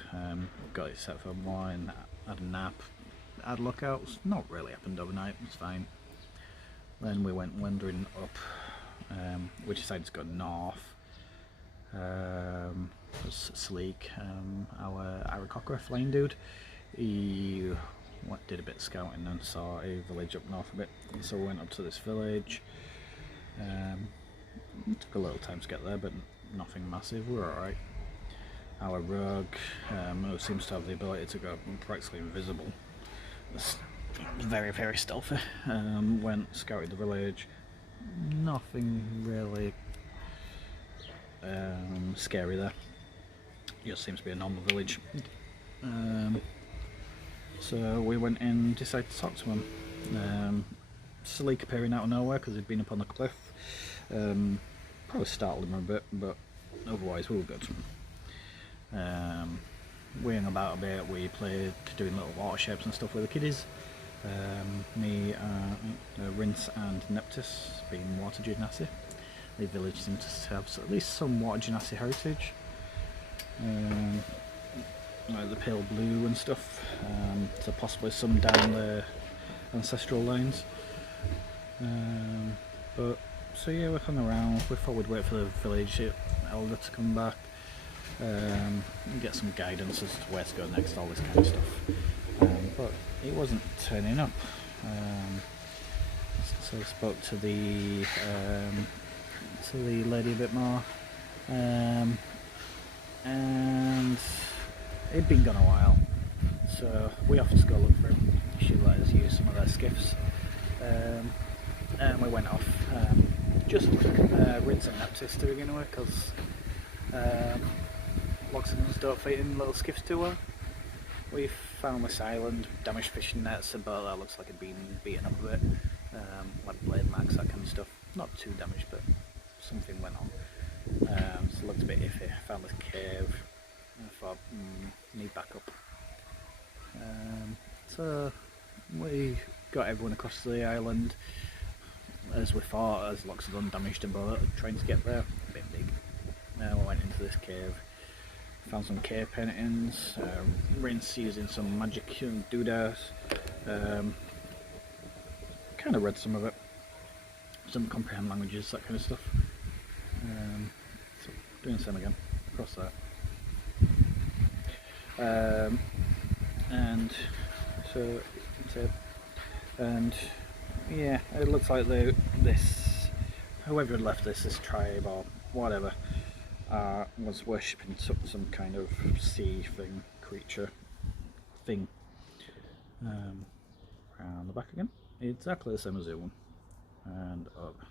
got it set for morning, had a nap, had lookouts, not really happened overnight, it's fine. Then we went wandering up, we decided to go north. Was Sleek, our Aarakocra flying dude, he did a bit of scouting and saw a village up north a bit, so we went up to this village. It took a little time to get there, but nothing massive, we were alright. Our rogue, who seems to have the ability to go practically invisible, was very, very stealthy. Went, scouted the village, nothing really scary there. Just seems to be a normal village. So we went in, decided to talk to him. Sleek appearing out of nowhere because he'd been up on the cliff. Probably startled him a bit, but otherwise we were good. We hung about a bit, we played doing little water shapes and stuff with the kiddies. Me, Rince and Neptus being water genasi. The village seems to have at least some water genasi heritage. like the pale blue and stuff, so possibly some down the ancestral lines. But so yeah, we're hung around. We thought we'd wait for the village elder to come back, and get some guidance as to where to go next, all this kind of stuff. But he wasn't turning up. So I spoke to the lady a bit more, and he'd been gone a while. So we offered to go look for him. She let us use some of their skiffs, and we went off. Just Rinse and Neptis to begin with, because Loxodons don't fit in little skiffs too well. We found this island, damaged fishing nets, a boat that looks like it'd been beaten up a bit, like blade marks, that kind of stuff. Not too damaged, but something went on. So it looked a bit iffy. Found this cave, and I thought, need backup. So we got everyone across the island, as we thought, as Loxodon damaged a boat, trying to get there. A bit big. We went into this cave, found some cave paintings, Rinse using some magic doodads, kind of read some of it, some comprehend languages, that kind of stuff. So doing the same again, across that. And so that's it. And yeah, it looks like whoever had left this tribe or whatever, was worshipping some kind of sea thing, creature thing. Round the back again, exactly the same as the other one, and over.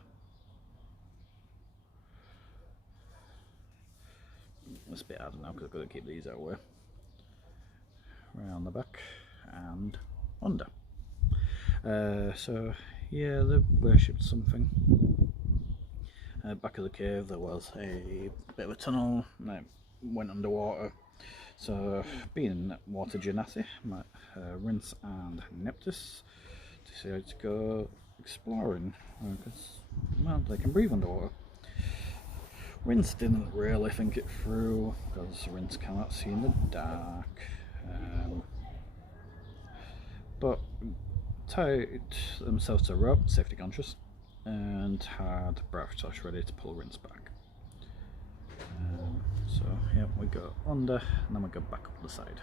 It's a bit harder now because I've got to keep these out of the way. Round the back and under. So yeah, they worshipped something. Back of the cave there was a bit of a tunnel that went underwater. So being water genasi, Rinse and Neptis decided to go exploring, because well, they can breathe underwater. Rinse didn't really think it through, because Rinse cannot see in the dark. But tied themselves to a rope, safety conscious, and had breath touch ready to pull Rinse back. So yeah, we go under, and then we go back up the side.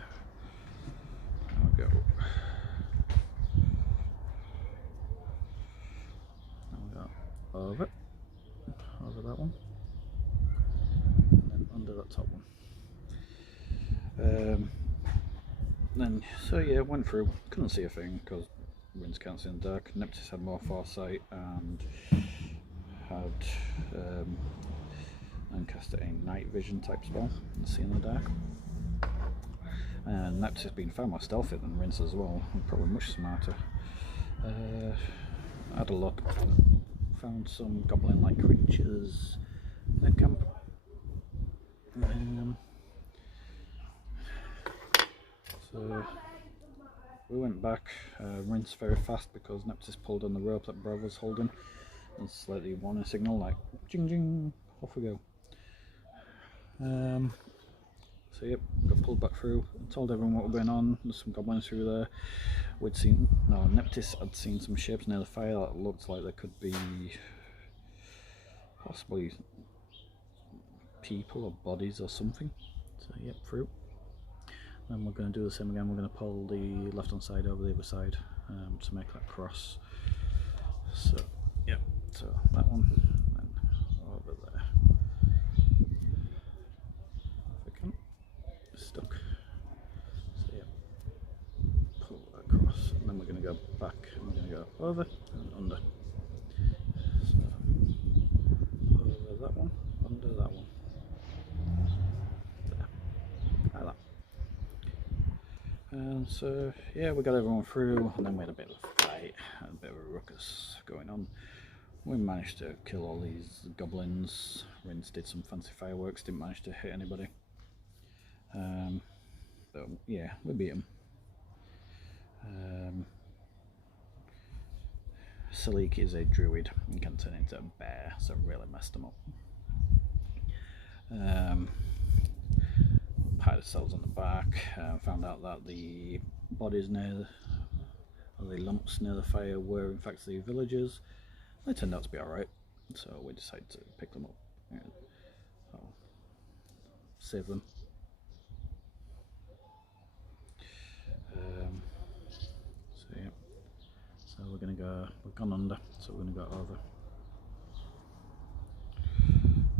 And we go. And we go over that one, and then under that top one. Then so yeah, went through, couldn't see a thing because Rinse can't see in the dark. Neptis had more foresight and had and cast a night vision type spell and see in the dark. And Neptis has been far more stealthy than Rinse as well, and probably much smarter. Had a look, found some goblin-like creatures in their camp. So we went back, Rinse very fast because Neptis pulled on the rope that Brav was holding, and slightly warning signal like jing jing, off we go. So yep, got pulled back through, told everyone what was going on. There's some goblins through there. Neptis had seen some shapes near the fire that looked like there could be possibly people or bodies or something. So yep, through. Then we're going to do the same again. We're going to pull the left hand side over the other side to make that cross. So yep, so that one, and over there. Stuck. So yeah, pull that across, and then we're going to go back, and we're going to go over and under. So over that one, under that one, there, like that. And so yeah, we got everyone through, and then we had a bit of a fight, a bit of a ruckus going on. We managed to kill all these goblins. Rinse did some fancy fireworks, didn't manage to hit anybody. So yeah, we beat him. Salik is a druid and can turn into a bear, so really messed him up. spider cells on the back. Found out that the bodies near, or the lumps near the fire, were in fact the villagers. They turned out to be alright, so we decided to pick them up and save them. So yeah, so we're gonna go, we've gone under, so we're gonna go over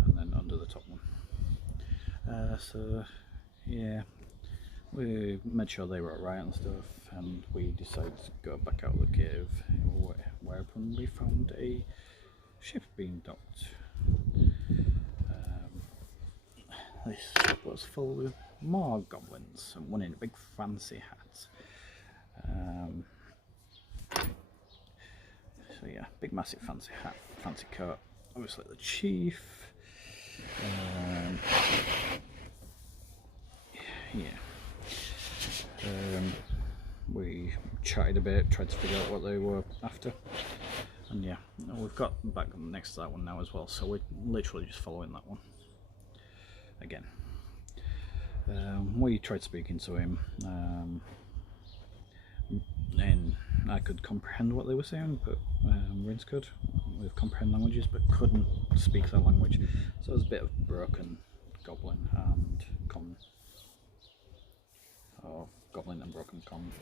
and then under the top one. So yeah, we made sure they were alright and stuff, and we decided to go back out of the cave, whereupon we found a ship being docked. This ship was full with more goblins, and one in a big fancy hat. So yeah, big massive fancy hat, fancy coat, obviously the chief. We chatted a bit, tried to figure out what they were after, and yeah, we've got back next to that one now as well, so we're literally just following that one again. We tried speaking to him, and I could comprehend what they were saying, but Rins could with comprehend languages, but couldn't speak their language, so it was a bit of broken goblin and common, or goblin and broken common.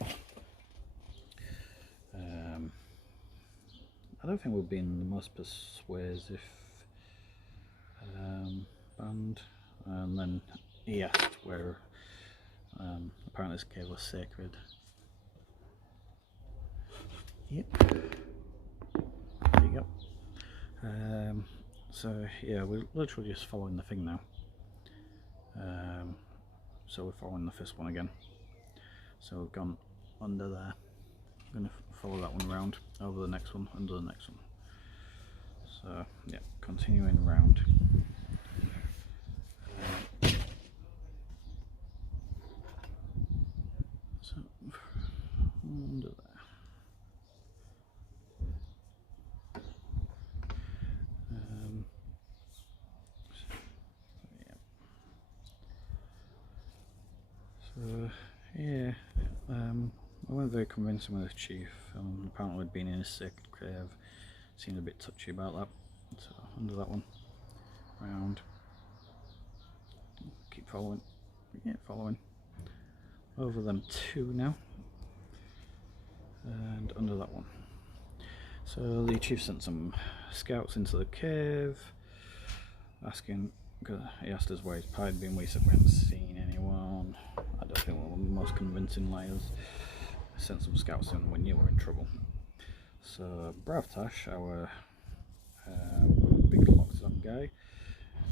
I don't think we've been the most persuasive band. And then he asked where apparently this cave was sacred. Yep. There you go. So yeah, we're literally just following the thing now. So we're following the first one again. So we've gone under there. I'm going to follow that one around, over the next one, under the next one. So yeah, continuing round. So under there. So yeah, I wasn't very convincing with the chief. Apparently being in a sacred cave, seemed a bit touchy about that. So under that one, round, keep following, yeah, following, over them two now, and under that one. So the chief sent some scouts into the cave, asking, because he asked us where his pie had been. We said we hadn't seen anyone. I don't think we were the most convincing liars. Sent some scouts in, we knew we were in trouble. So Bravtash, our big locksmith guy,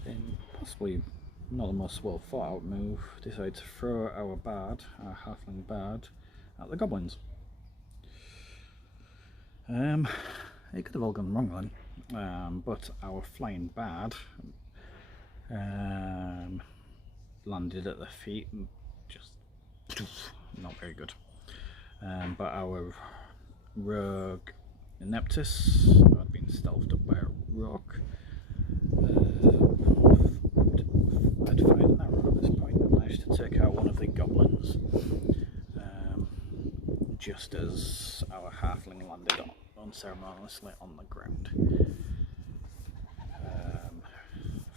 in possibly not the most well thought out move, decided to throw our bard, our halfling bard, at the goblins. It could have all gone wrong then, but our flying bard landed at their feet and just not very good. But our rogue Neptus had been stealthed up by a rock. I'd fired an arrow at this point and managed to take out one of the goblins, just as our halfling landed unceremoniously on the ground.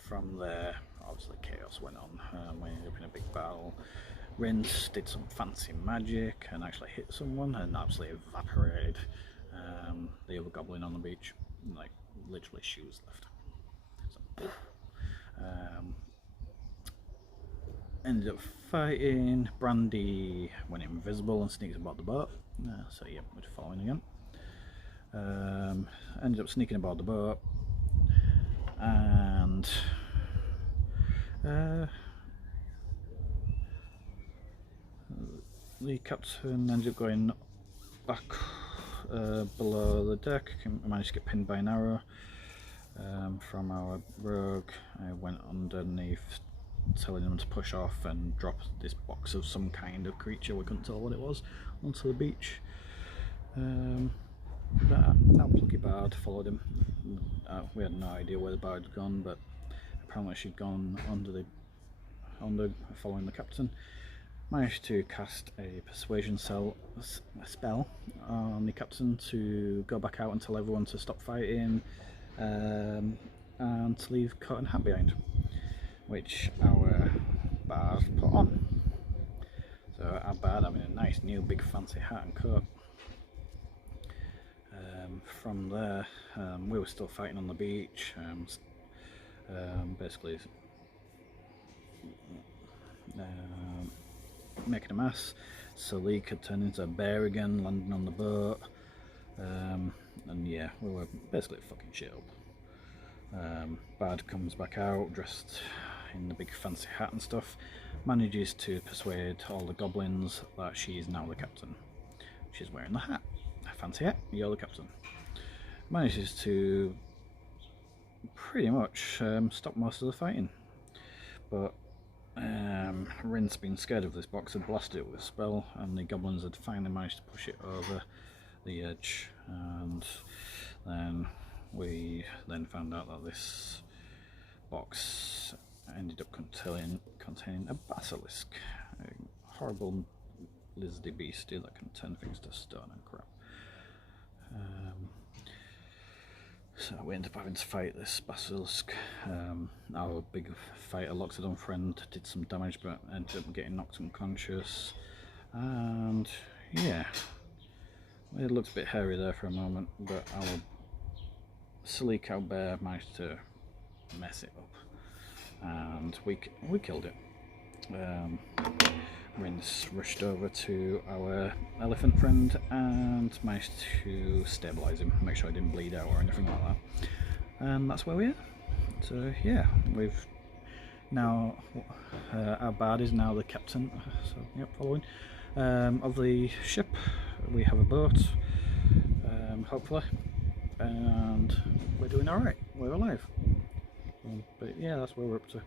From there, obviously chaos went on. We ended up in a big battle. Rince did some fancy magic and actually hit someone and absolutely evaporated the other goblin on the beach, like literally shoes left. So, ended up fighting. Brandy went invisible and sneaked aboard the boat, so yeah, we're following again. Ended up sneaking aboard the boat, and the captain ended up going back below the deck. Managed to get pinned by an arrow from our rogue. I went underneath, telling them to push off and drop this box of some kind of creature, we couldn't tell what it was, onto the beach. That plucky bard followed him. We had no idea where the bard had gone, but apparently she'd gone following the captain. Managed to cast a persuasion spell on the captain to go back out and tell everyone to stop fighting and to leave coat and hat behind, which our bard put on. So our bard having a nice new big fancy hat and coat. From there, we were still fighting on the beach, basically making a mess. Salik had turned into a bear again, landing on the boat, and yeah, we were basically fucking shit up. Bard comes back out dressed in the big fancy hat and stuff, manages to persuade all the goblins that she's now the captain. She's wearing the hat, a fancy hat, you're the captain. Manages to pretty much stop most of the fighting, but Rin's been scared of this box, had blasted it with a spell, and the goblins had finally managed to push it over the edge, and then we found out that this box ended up containing a basilisk, a horrible lizardy beastie that can turn things to stone and crap. So we ended up having to fight this basilisk. Our big fighter Loxodon friend did some damage but ended up getting knocked unconscious, and yeah, it looked a bit hairy there for a moment, but our silly cow bear managed to mess it up and we killed it. Rin's rushed over to our elephant friend and managed to stabilise him, make sure he didn't bleed out or anything like that. And that's where we are. So yeah, we've now, our bard is now the captain, so yep, following, of the ship. We have a boat, hopefully, and we're doing alright, we're alive. But yeah, that's where we're up to.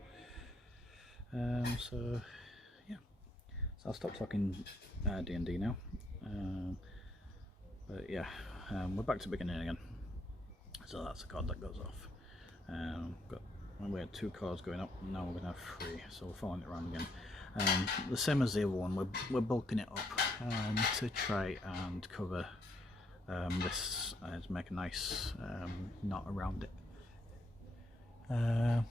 So yeah, so I'll stop talking D&D now, but yeah, we're back to beginning again. So that's the card that goes off. We had 2 cards going up, now we're going to have 3, so we're following it around again. The same as the other one, we're bulking it up to try and cover this, to make a nice knot around it. I'm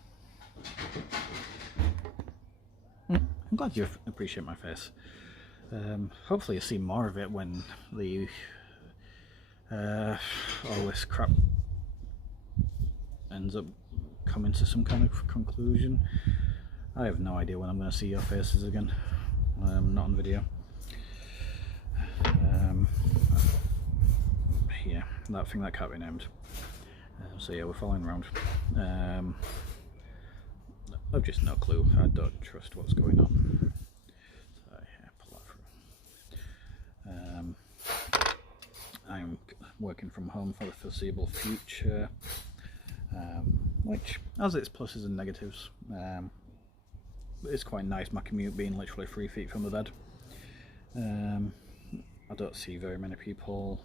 glad you appreciate my face. Hopefully you'll see more of it when the all this crap ends up coming to some kind of conclusion. I have no idea when I'm going to see your faces again. Not on video. Yeah, that thing that can't be named. So yeah, we're following around. I've just no clue. I don't trust what's going on. So yeah, pull that through. I'm working from home for the foreseeable future, which has its pluses and negatives. It's quite nice, my commute being literally 3 feet from the bed. I don't see very many people.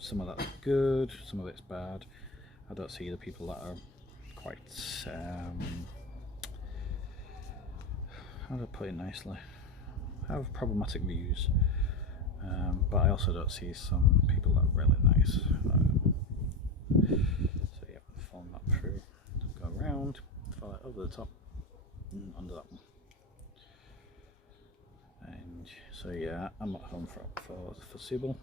Some of that's good, some of it's bad. I don't see the people that are quite, how do I put it nicely, have problematic views. But I also don't see some people that are really nice. So yeah, fold that through, go around, follow it over the top, and under that one. And so yeah, I'm at home for the foreseeable.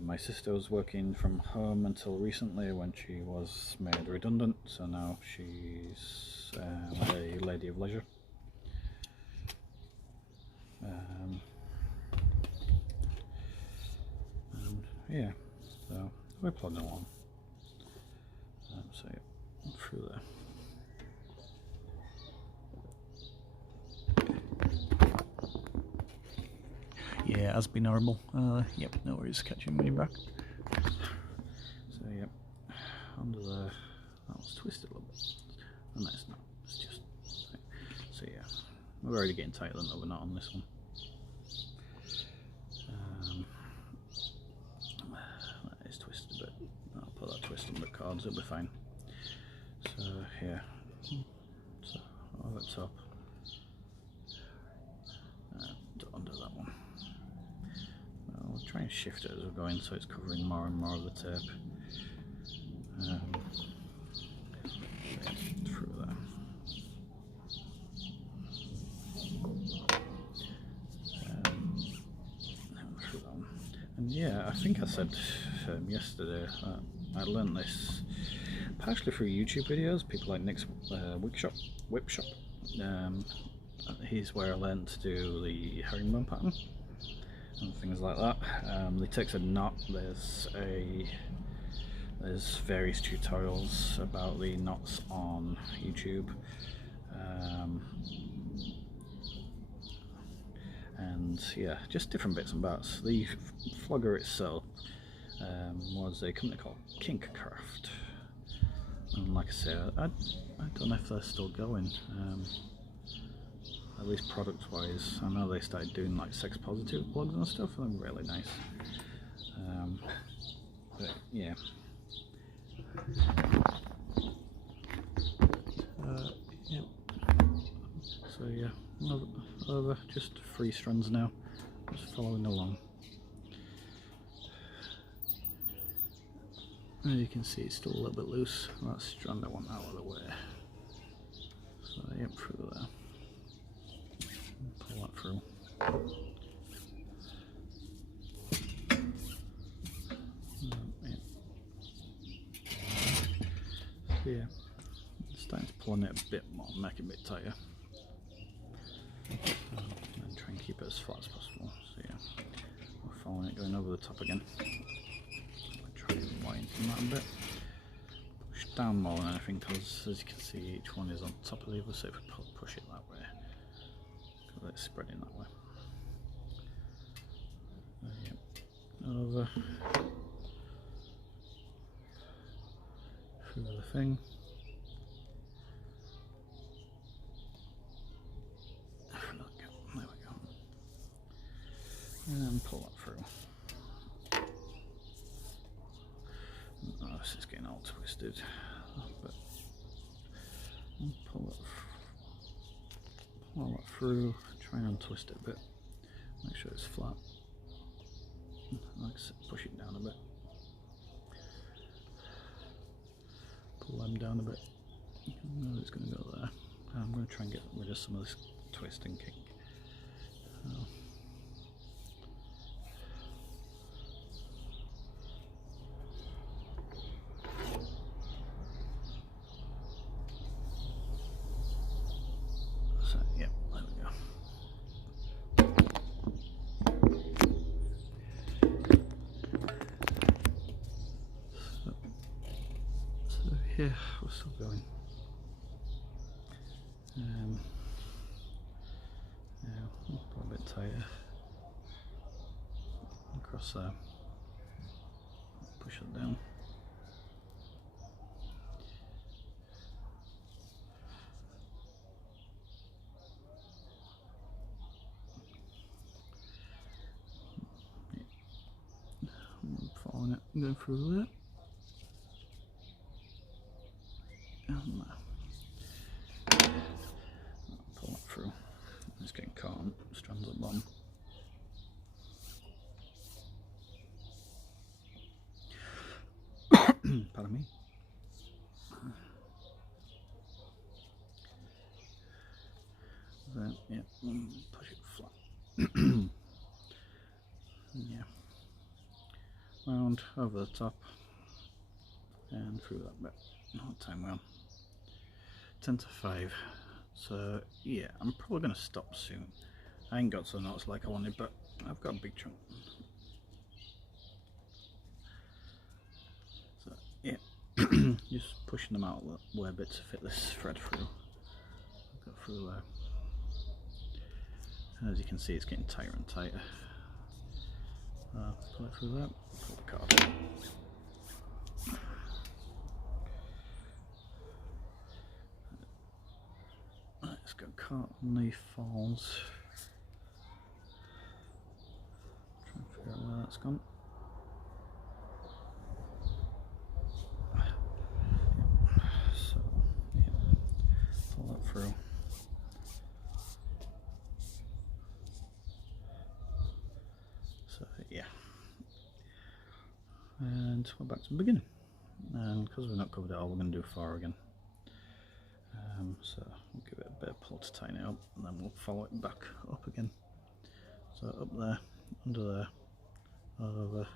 My sister was working from home until recently when she was made redundant, so now she's a lady of leisure. And yeah, so we're plodding along. So yeah, through there. Yeah, it has been horrible. Yep, no worries, catch you when you're back. So yep, under there, that was twisted a little bit. Oh, no, it's not, it's just, so yeah, we're already getting tighter than the other knot on this one. That is twisted a bit. I'll put that twist on the cards, it'll be fine. So yeah, so over the top. shift it as we're going, so it's covering more and more of the tape. Through there. Through that one. And yeah, I think I said yesterday I learned this partially through YouTube videos. People like Nick's Whip Shop. He's where I learned to do the herringbone pattern and things like that. He takes a knot. There's various tutorials about the knots on YouTube, and yeah, just different bits and bats. The flogger itself was a company called Kinkcraft, and like I say, I don't know if they're still going, at least product wise. I know they started doing like sex positive plugs and stuff, and they're really nice. But yeah. Yep. So yeah, over just 3 strands now, just following along. As you can see, it's still a little bit loose. That strand I want out of the way. So yep, through there. Pull that through. Yeah, starting to pull on it a bit more, make it a bit tighter, and try and keep it as flat as possible. So yeah, we're following it, going over the top again. Try and widen that a bit, push down more than anything, because as you can see, each one is on top of the other. So if we push it that way, because it's spreading that way. Yeah, over. Through the thing. There we go. And pull that through. Oh, this is getting all twisted. But pull that through. Try and untwist it a bit. Make sure it's flat. Like I said, push it down a bit. Pull them down a bit. No, it's going to go there. I'm going to try and get rid of some of this twist and kink. So yeah, there we go. So yeah, we're still going. Yeah, a bit tighter across there. Push it down. I'm following it, going through there. And pull that through. It's getting caught on strands at the bottom. Pardon me. Then, yeah, push it flat. Yeah. Round over the top and through that bit. What time we're on? 10 to 5. So yeah, I'm probably going to stop soon. I ain't got so knots like I wanted, but I've got a big chunk. So yeah, just pushing them out a way bit to fit this thread through. Go through there. And as you can see, it's getting tighter and tighter. Pull it through that. Pull the card. Let's go caught on the falls. Try and figure out where that's gone. So, yeah, pull that through. So, yeah, and we're back to the beginning. And because we've not covered it all, we're going to do 4 again. So we'll give it a bit of pull to tighten it up, and then we'll follow it back up again. So up there, under there, over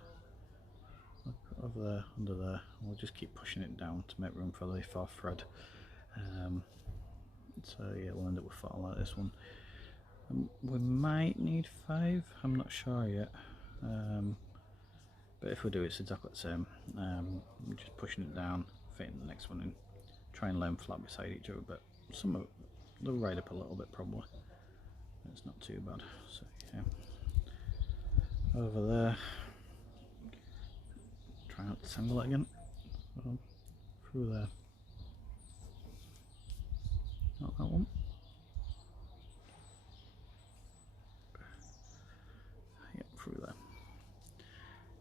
there, under there. We'll just keep pushing it down to make room for the 4th thread. So yeah, we'll end up with 4 like this one. We might need 5, I'm not sure yet. But if we do, it's exactly the same. We're just pushing it down, fitting the next one in, try and lay them flat beside each other, but some of they'll ride up a little bit probably. It's not too bad. So yeah, over there. Try not to tangle it again. Through there. Not that one. Yep, through there.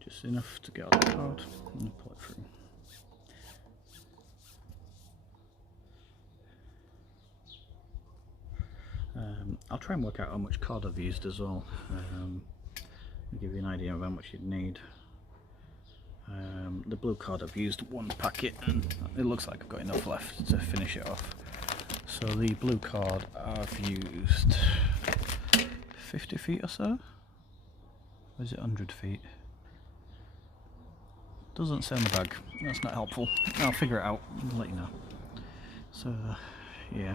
Just enough to get out the cord and pull it through. I'll try and work out how much cord I've used as well. I'll give you an idea of how much you'd need. The blue cord, I've used 1 packet and it looks like I've got enough left to finish it off. So the blue cord, I've used 50 feet or so. Or is it 100 feet? Doesn't say on the bag, that's not helpful. I'll figure it out and let you know. So yeah,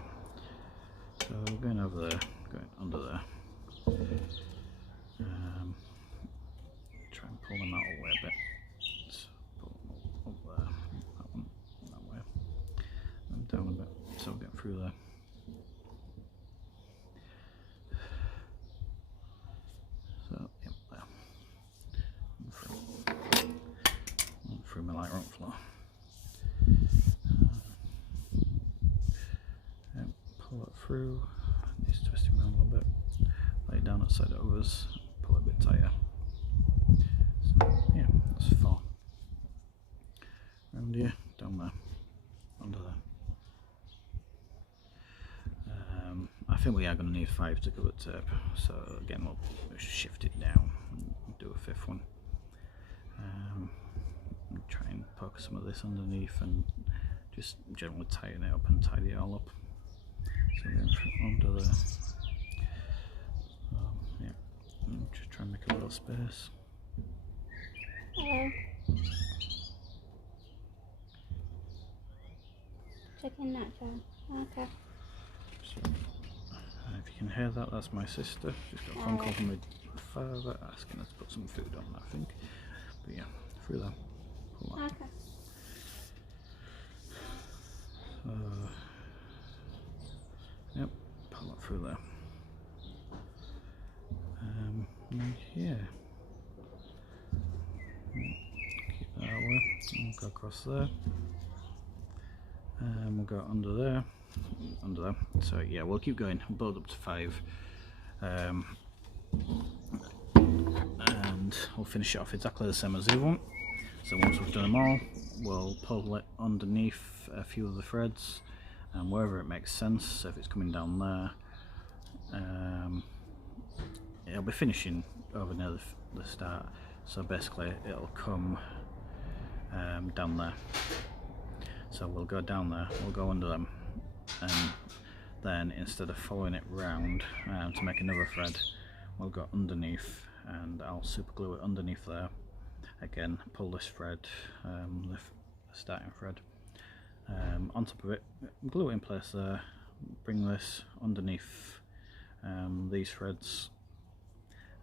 so we're going over there, going under there. Try and pull them out all the way a bit. So pull them up there, that one, that way, and down a bit, so we'll get through there. So yep, there. And through my light rock floor. Pull it through, needs twisting around a little bit, lay it down outside it overs, pull it a bit tighter. So yeah, that's 4. Around here, down there, under there. I think we are going to need 5 to cover the tape, so again we'll shift it down and do a 5th one. Try and poke some of this underneath and just generally tighten it up and tidy it all up. So under there. Yeah, just try and make a little space. Hello. Chicken nacho. Okay. So, if you can hear that, that's my sister. She's got a phone call from my father asking us to put some food on, I think. But yeah, through there. Pull that. Okay. Yep, pull that through there. And yeah, keep that away. We'll go across there, and we'll go under there, under there. So yeah, we'll keep going, build up to 5, and we'll finish it off exactly the same as the other one. So once we've done them all, we'll pull it underneath a few of the threads, and wherever it makes sense. So if it's coming down there, it'll be finishing over near the start, so basically it'll come down there. So we'll go down there, we'll go under them, and then instead of following it round to make another thread, we'll go underneath, and I'll super glue it underneath there. Again, pull this thread, the starting thread, on top of it, glue it in place there, bring this underneath these threads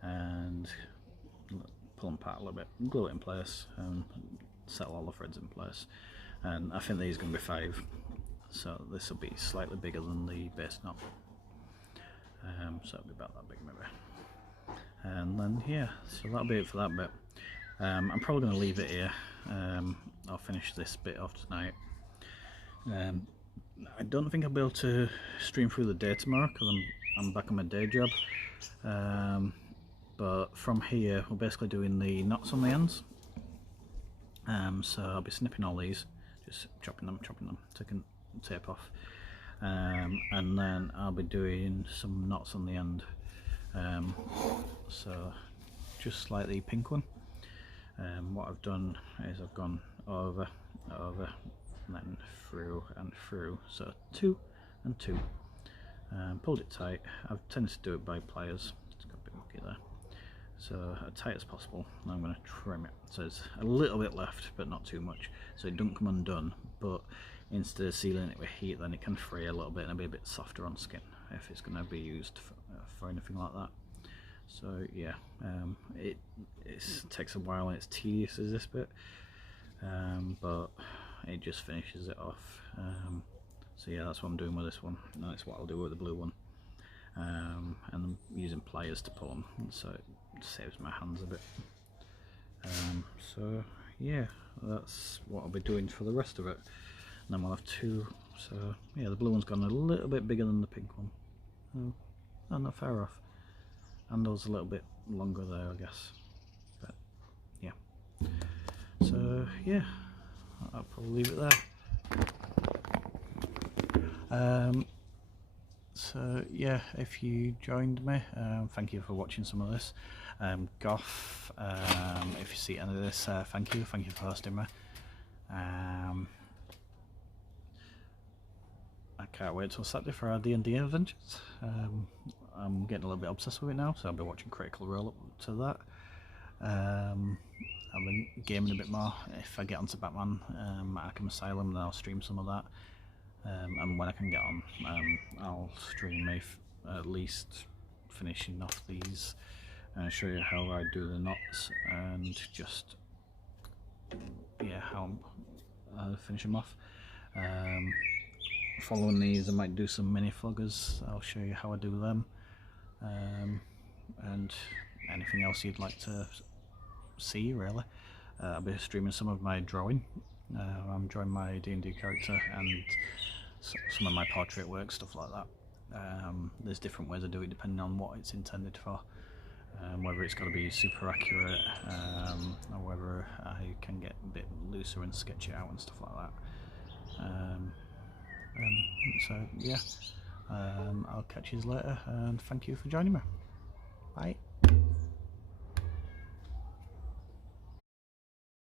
and pull them apart a little bit, glue it in place and settle all the threads in place. And I think these are going to be 5, so this will be slightly bigger than the base knot, so it'll be about that big maybe. And then yeah, so that'll be it for that bit. I'm probably going to leave it here. I'll finish this bit off tonight. I don't think I'll be able to stream through the day tomorrow because I'm back on my day job. But from here we're basically doing the knots on the ends. So I'll be snipping all these, just chopping them, taking the tape off, and then I'll be doing some knots on the end. So just like the pink one, What I've done is I've gone over, over, and then through and through, so 2 and 2. Pulled it tight. I've tended to do it by pliers. It's got a bit mucky there. So as tight as possible. I'm going to trim it. So there's a little bit left, but not too much. So it doesn't come undone, but instead of sealing it with heat, then it can fray a little bit and be a bit softer on skin if it's going to be used for anything like that. So yeah, it takes a while and it's tedious as this bit, but it just finishes it off. So yeah, that's what I'm doing with this one, and that's what I'll do with the blue one. And I'm using pliers to pull them, so it saves my hands a bit. So yeah, that's what I'll be doing for the rest of it. And then we'll have 2. So yeah, the blue one's gone a little bit bigger than the pink one. Oh, not far off. Handle's a little bit longer there, I guess. But yeah. So yeah, I'll probably leave it there. So yeah, if you joined me, thank you for watching some of this. Goff, if you see any of this, thank you for hosting me. I can't wait till Saturday for our D&D adventures. I'm getting a little bit obsessed with it now, so I'll be watching Critical Role up to that. I've been gaming a bit more. If I get onto Batman Arkham Asylum, then I'll stream some of that. And when I can get on, I'll stream me at least finishing off these and show you how I do the knots and just how I finish them off. Following these, I might do some mini floggers. I'll show you how I do them, and anything else you'd like to see really. I'll be streaming some of my drawing. I'm drawing my D&D character and some of my portrait work, stuff like that. There's different ways I do it depending on what it's intended for, whether it's got to be super accurate, or whether I can get a bit looser and sketch it out and stuff like that. So yeah, I'll catch you later, and thank you for joining me.